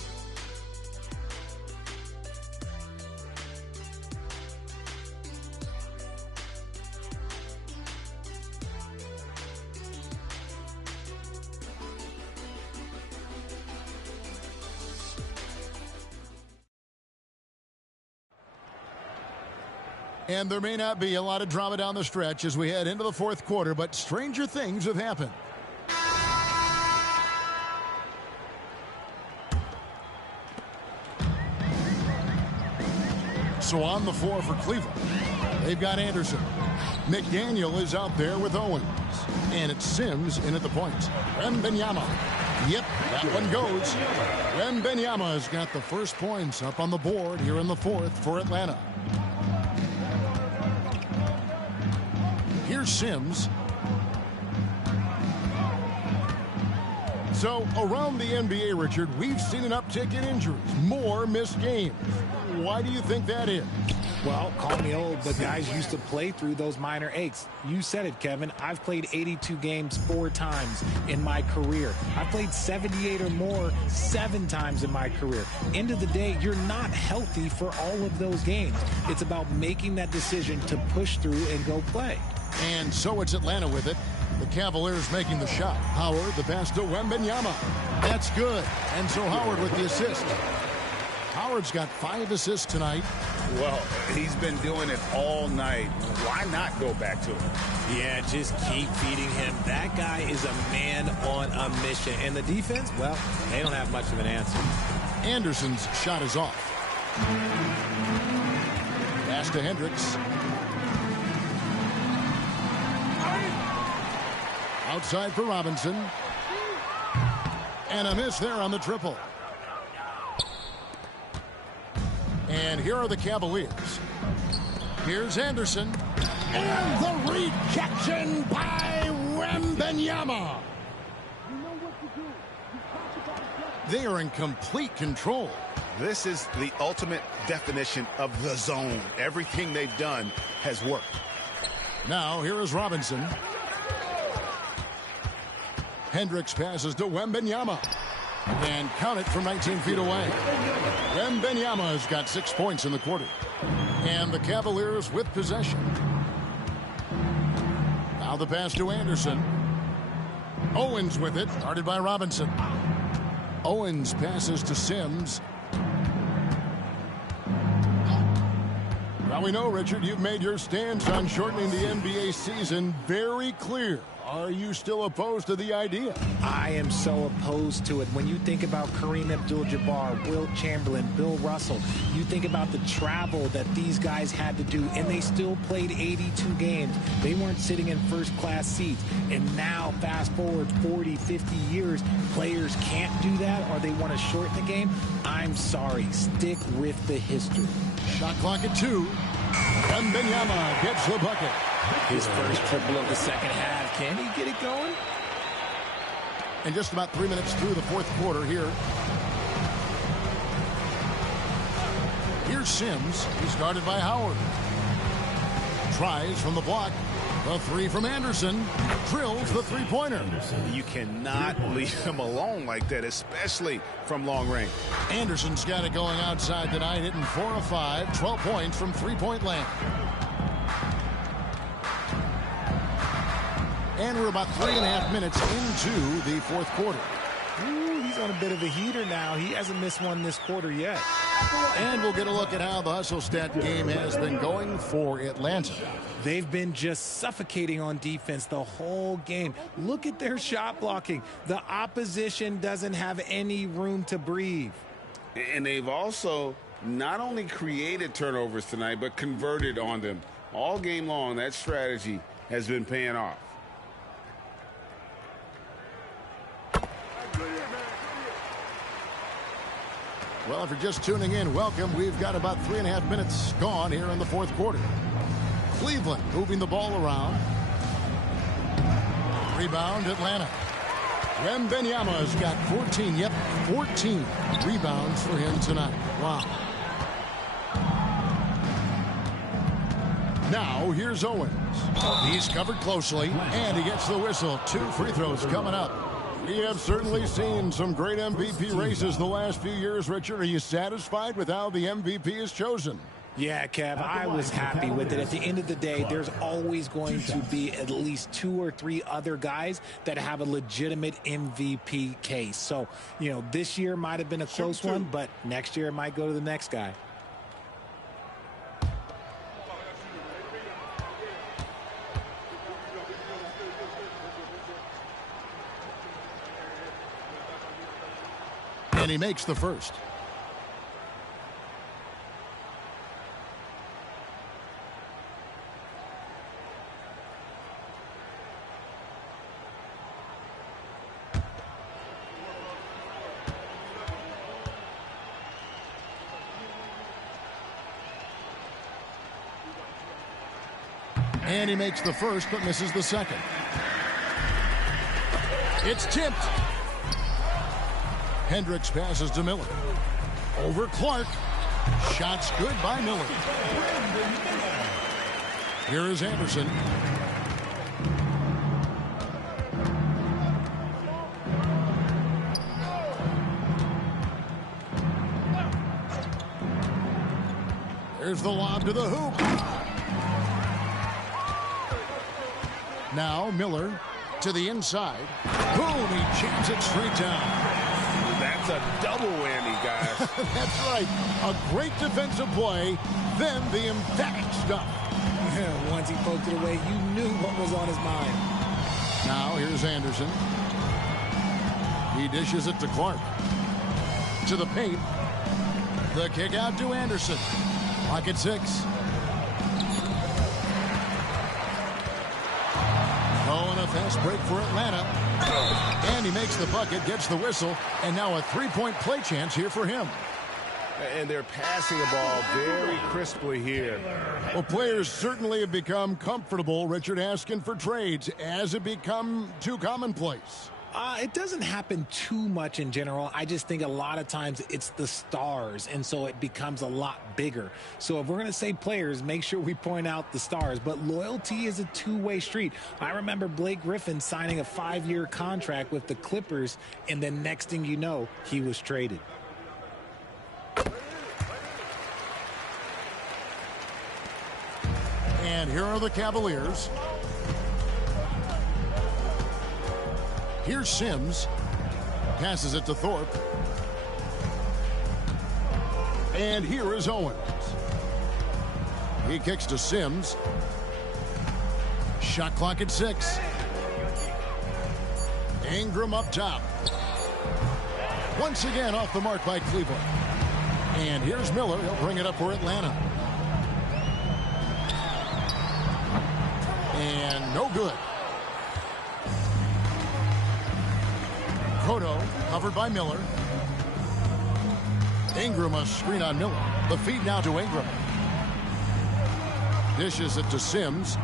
And there may not be a lot of drama down the stretch as we head into the fourth quarter, but stranger things have happened. So on the floor for Cleveland, they've got Anderson. McDaniel is out there with Owens. And it's Sims in at the point. Wembanyama. Yep, that one goes. Wembanyama has got the first points up on the board here in the fourth for Atlanta. Here's Sims. So around the NBA, Richard, we've seen an uptick in injuries, more missed games. Why do you think that is? Well, call me old, but guys used to play through those minor aches. You said it, Kevin. I've played 82 games 4 times in my career. I've played 78 or more 7 times in my career. End of the day, you're not healthy for all of those games. It's about making that decision to push through and go play. And so it's Atlanta with it. The Cavaliers making the shot. Howard, the pass to Wembanyama. That's good. And so Howard with the assist. Howard's got 5 assists tonight. Well, he's been doing it all night. Why not go back to him? Yeah, just keep feeding him. That guy is a man on a mission. And the defense, well, they don't have much of an answer. Anderson's shot is off. Pass to Hendricks. Outside for Robinson. And a miss there on the triple. And here are the Cavaliers. Here's Anderson. And the rejection by Wembanyama. They are in complete control. This is the ultimate definition of the zone. Everything they've done has worked. Now, here is Robinson. Hendricks passes to Wembanyama. And count it from 19 feet away. Wembanyama has got 6 points in the quarter. And the Cavaliers with possession. Now the pass to Anderson. Owens with it, guarded by Robinson. Owens passes to Sims. Now we know, Richard, you've made your stance on shortening the NBA season very clear. Are you still opposed to the idea? I am so opposed to it. When you think about Kareem Abdul-Jabbar, Wilt Chamberlain, Bill Russell, you think about the travel that these guys had to do, and they still played 82 games. They weren't sitting in first-class seats. And now, fast forward 40, 50 years, players can't do that, or they want to shorten the game. I'm sorry. Stick with the history. Shot clock at 2. Wembanyama gets the bucket. His first triple of the second half. Can he get it going? And just about 3 minutes through the fourth quarter here. Here's Sims. He's guarded by Howard. Tries from the block. The three from Anderson. Drills the three-pointer. You cannot leave him alone like that, especially from long range. Anderson's got it going outside tonight, hitting 4 of 5. 12 points from three-point land. And we're about 3.5 minutes into the fourth quarter. Ooh, he's on a bit of a heater now. He hasn't missed one this quarter yet. And we'll get a look at how the hustle stat game has been going for Atlanta. They've been just suffocating on defense the whole game. Look at their shot blocking. The opposition doesn't have any room to breathe. And they've also not only created turnovers tonight, but converted on them. All game long, that strategy has been paying off. Well, if you're just tuning in, welcome. We've got about 3.5 minutes gone here in the fourth quarter. Cleveland moving the ball around. Rebound, Atlanta. Wembanyama's got 14. Yep, 14 rebounds for him tonight. Wow. Now, here's Owens. He's covered closely, and he gets the whistle. 2 free throws coming up. We have certainly seen some great MVP races the last few years, Richard. Are you satisfied with how the MVP is chosen? Yeah, Kev, I was happy with it. At the end of the day, there's always going to be at least 2 or 3 other guys that have a legitimate MVP case. So, you know, this year might have been a close one, but next year it might go to the next guy. And he makes the first. And he makes the first, but misses the second. It's tipped. Hendricks passes to Miller. Over Clark. Shots good by Miller. Here is Anderson. There's the lob to the hoop. Now Miller to the inside. Boom, he jams it straight down. That's a double whammy, guys. That's right. A great defensive play, then the emphatic stuff. Once he poked it away, you knew what was on his mind. Now here's Anderson. He dishes it to Clark. To the paint. The kick out to Anderson. Clock at 6. Oh, and a fast break for Atlanta. And he makes the bucket, gets the whistle, and now a three-point play chance here for him. And they're passing the ball very crisply here. Well, players certainly have become comfortable, Richard, asking for trades. Has it become too commonplace? It doesn't happen too much in general. I just think a lot of times it's the stars, and so it becomes a lot bigger. So if we're going to say players, make sure we point out the stars. But loyalty is a two-way street. I remember Blake Griffin signing a 5-year contract with the Clippers, and then next thing you know, he was traded. And here are the Cavaliers. Here's Sims. Passes it to Thorpe. And here is Owens. He kicks to Sims. Shot clock at 6. Ingram up top. Once again off the mark by Cleveland. And here's Miller. He'll bring it up for Atlanta. And no good. Cotto covered by Miller. Ingram a screen on Miller. The feed now to Ingram. Dishes it to Sims.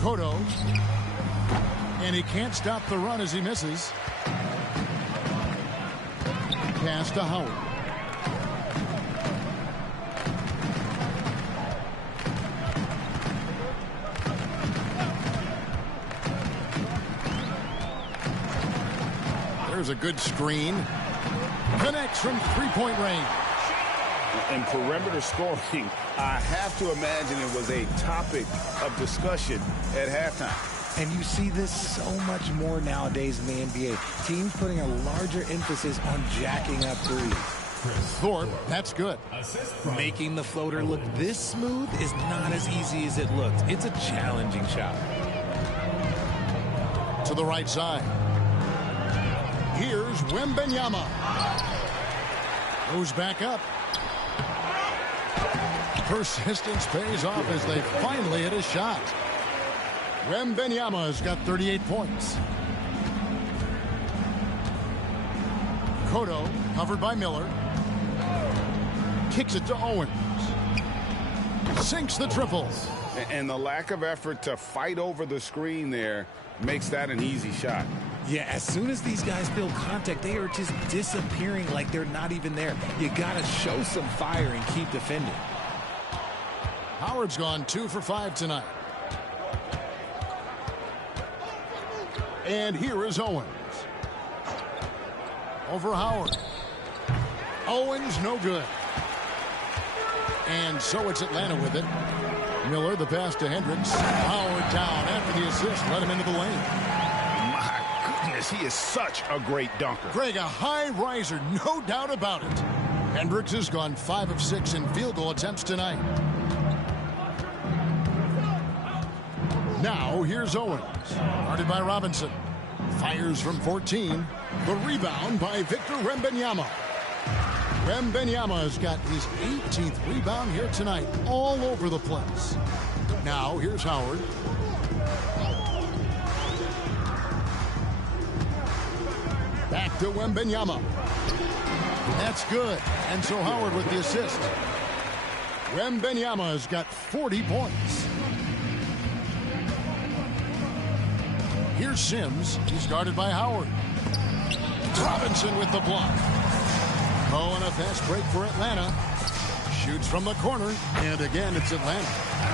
Cotto. And he can't stop the run as he misses. Pass to Howard. There's a good screen. Connects from three-point range. And perimeter scoring, I have to imagine it was a topic of discussion at halftime. And you see this so much more nowadays in the NBA. Teams putting a larger emphasis on jacking up threes. Thorpe, that's good. Making the floater look this smooth is not as easy as it looks. It's a challenging shot. To the right side. Here's Wembanyama. Goes back up. Persistence pays off as they finally hit a shot. Wembanyama has got 38 points. Cotto covered by Miller. Kicks it to Owens. Sinks the triple. And the lack of effort to fight over the screen there makes that an easy shot. Yeah, as soon as these guys feel contact, they are just disappearing like they're not even there. You got to show some fire and keep defending. Howard's gone 2 for 5 tonight. And here is Owens. Over Howard. Owens, no good. And so it's Atlanta with it. Miller, the pass to Hendricks. Howard down after the assist. Let him into the lane. My goodness, he is such a great dunker. Greg, a high riser, no doubt about it. Hendricks has gone 5 of 6 in field goal attempts tonight. Now, here's Owens. Guarded by Robinson. Fires from 14. The rebound by Victor Wembanyama. Wembanyama has got his 18th rebound here tonight, all over the place. Now, here's Howard. Back to Wembanyama. That's good. And so Howard with the assist. Wembanyama has got 40 points. Here's Sims. He's guarded by Howard. Robinson with the block. Oh, and a fast break for Atlanta. Shoots from the corner, and again, it's Atlanta.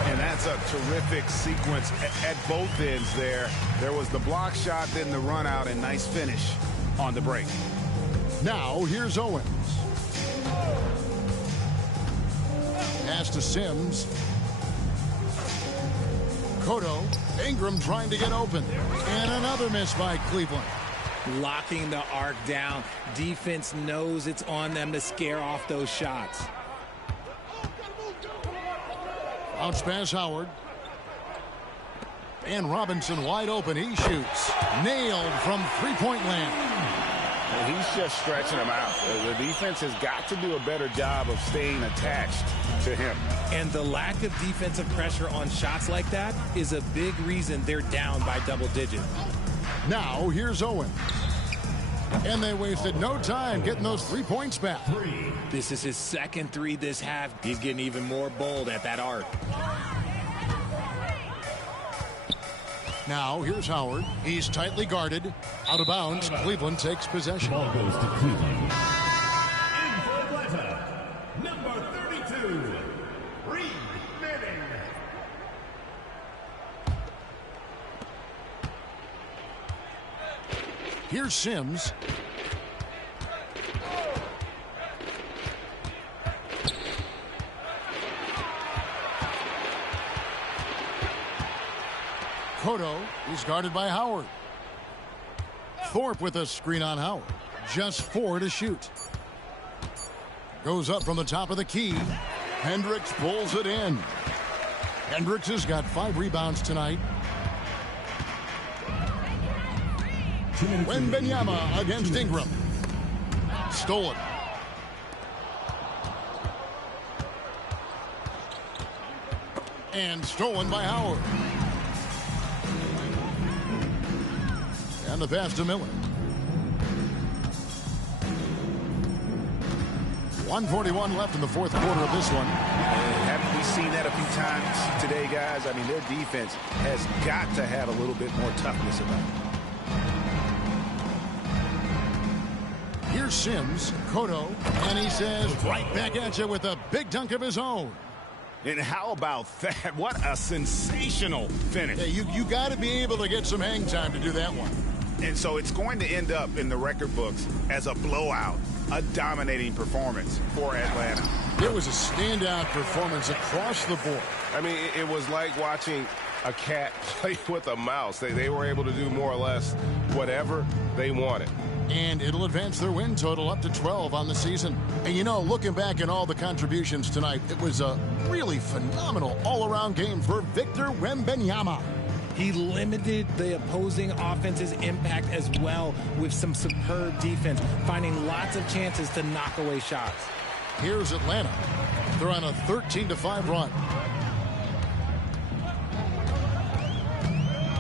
And that's a terrific sequence at both ends there. There was the block shot, then the run out, and nice finish on the break. Now, here's Owens. Pass to Sims. Cotto. Ingram trying to get open. And another miss by Cleveland. Locking the arc down. Defense knows it's on them to scare off those shots. Bounce pass Howard. And Robinson wide open. He shoots. Nailed from three-point land. And he's just stretching him out. The defense has got to do a better job of staying attached to him. And the lack of defensive pressure on shots like that is a big reason they're down by double digits. Now, here's Owens. And they wasted no time getting those 3 points back. This is his second 3 this half. He's getting even more bold at that arc. Now, here's Howard. He's tightly guarded. Out of bounds. Cleveland takes possession. Ball goes to Cleveland. In for Atlanta, number 32, Reed Manning. Here's Sims. Cotto is guarded by Howard. Thorpe with a screen on Howard. Just 4 to shoot. Goes up from the top of the key. Hendricks pulls it in. Hendricks has got 5 rebounds tonight. Wembanyama against Ingram. Stolen. And stolen by Howard. And the pass to Miller. 1:41 left in the fourth quarter of this one. Haven't we seen that a few times today, guys? I mean, their defense has got to have a little bit more toughness about it. Here's Sims, Cotto, and he says right back at you with a big dunk of his own. And how about that? What a sensational finish. Yeah, you got to be able to get some hang time to do that one. And so it's going to end up in the record books as a blowout, a dominating performance for Atlanta. It was a standout performance across the board. I mean, it was like watching a cat play with a mouse. They were able to do more or less whatever they wanted. And it'll advance their win total up to 12 on the season. And, you know, looking back at all the contributions tonight, it was a really phenomenal all-around game for Victor Wembanyama. He limited the opposing offense's impact as well with some superb defense, finding lots of chances to knock away shots. Here's Atlanta. They're on a 13-5 run.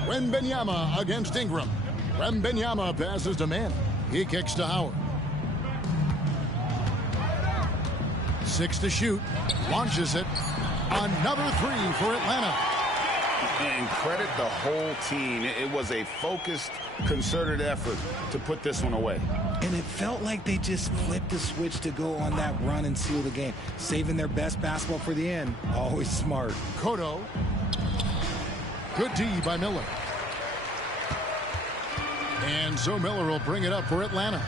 Wembanyama against Ingram. Wembanyama passes to Manning. He kicks to Howard. 6 to shoot. Launches it. Another 3 for Atlanta. And credit the whole team. It was a focused, concerted effort to put this one away. And it felt like they just flipped the switch to go on that run and seal the game. Saving their best basketball for the end. Always smart. Cotto. Good D by Miller. And so Miller will bring it up for Atlanta.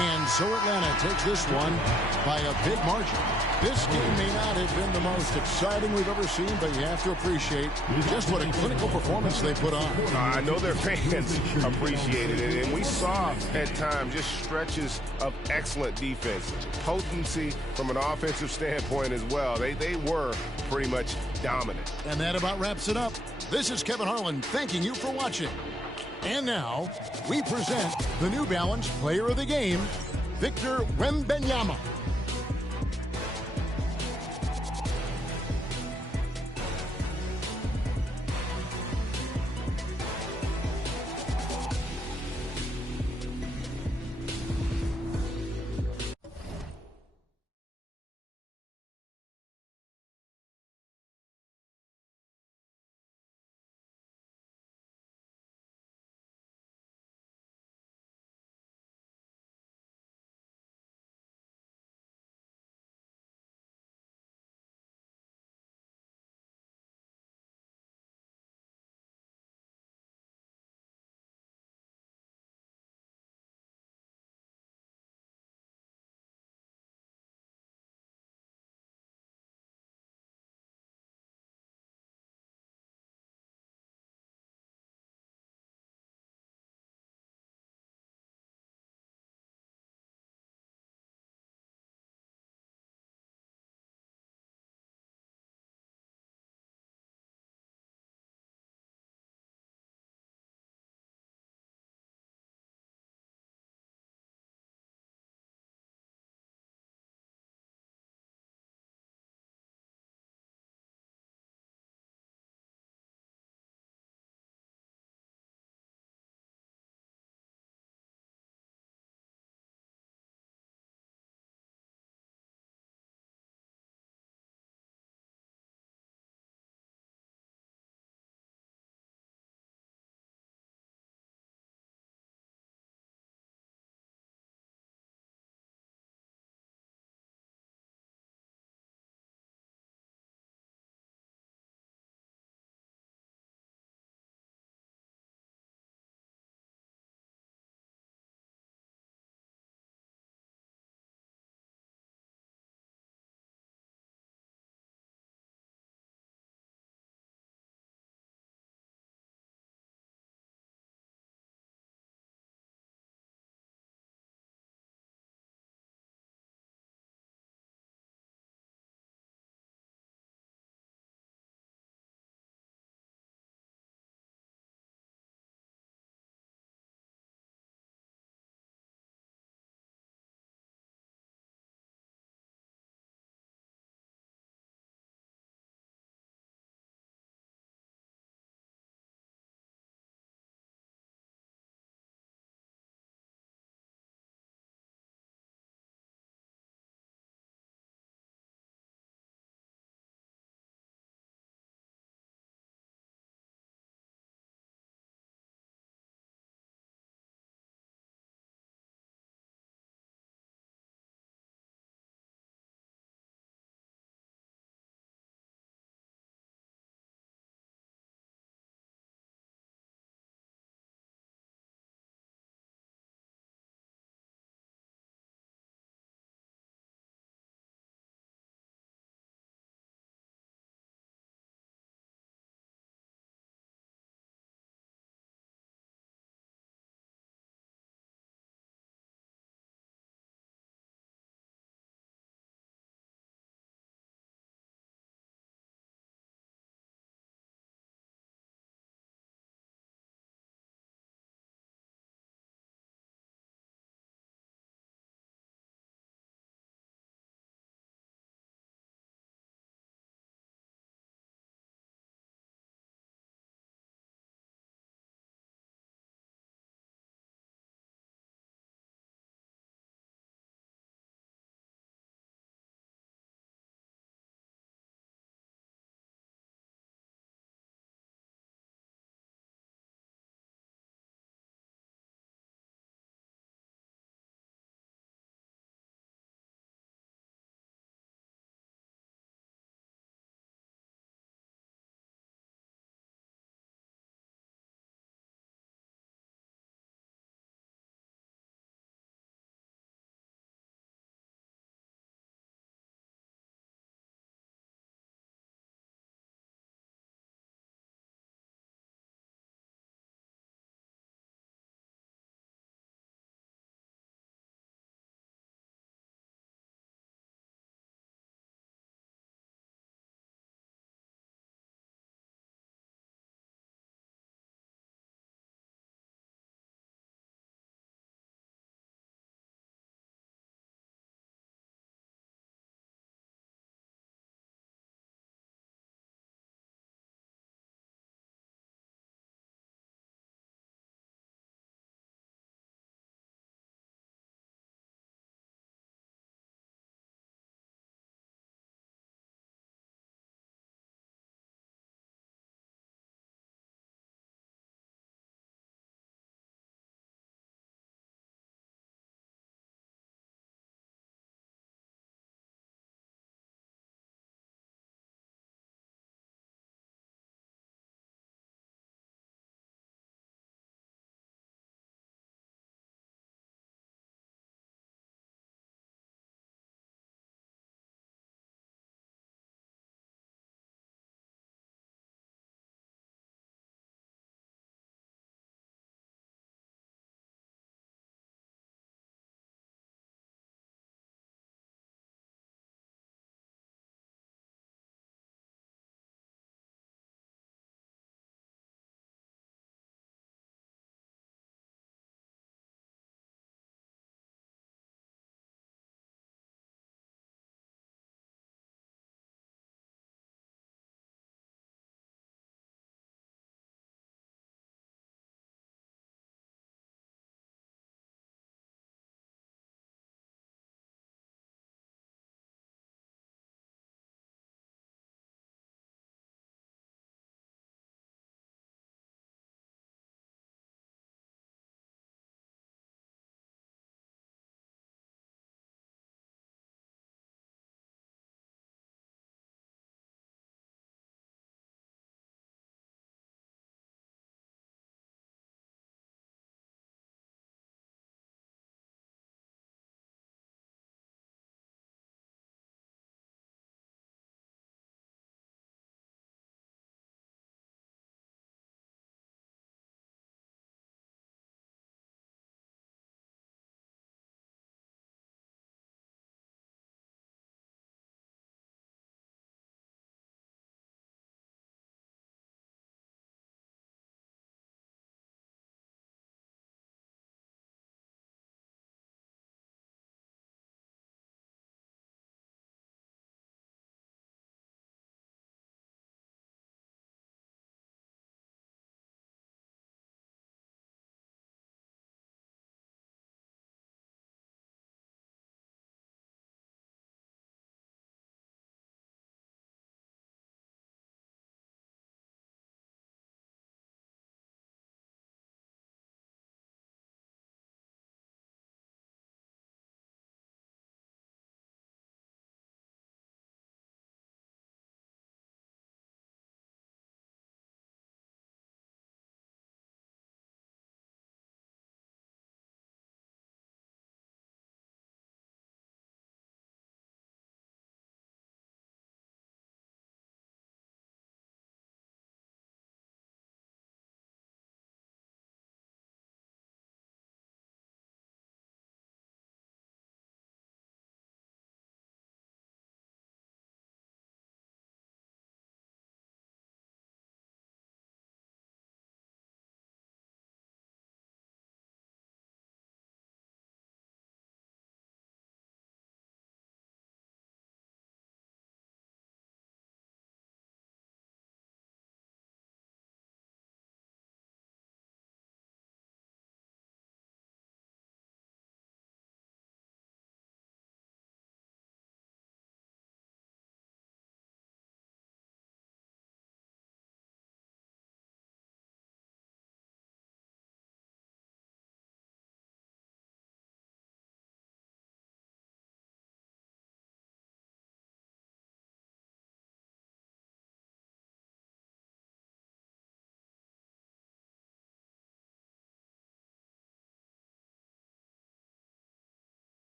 And so Atlanta takes this one by a big margin. This game may not have been the most exciting we've ever seen, but you have to appreciate just what a clinical performance they put on. I know their fans appreciated it, and we saw at times just stretches of excellent defense. Potency from an offensive standpoint as well. They were pretty much dominant. And that about wraps it up. This is Kevin Harlan thanking you for watching. And now, we present the New Balance Player of the Game, Victor Wembanyama.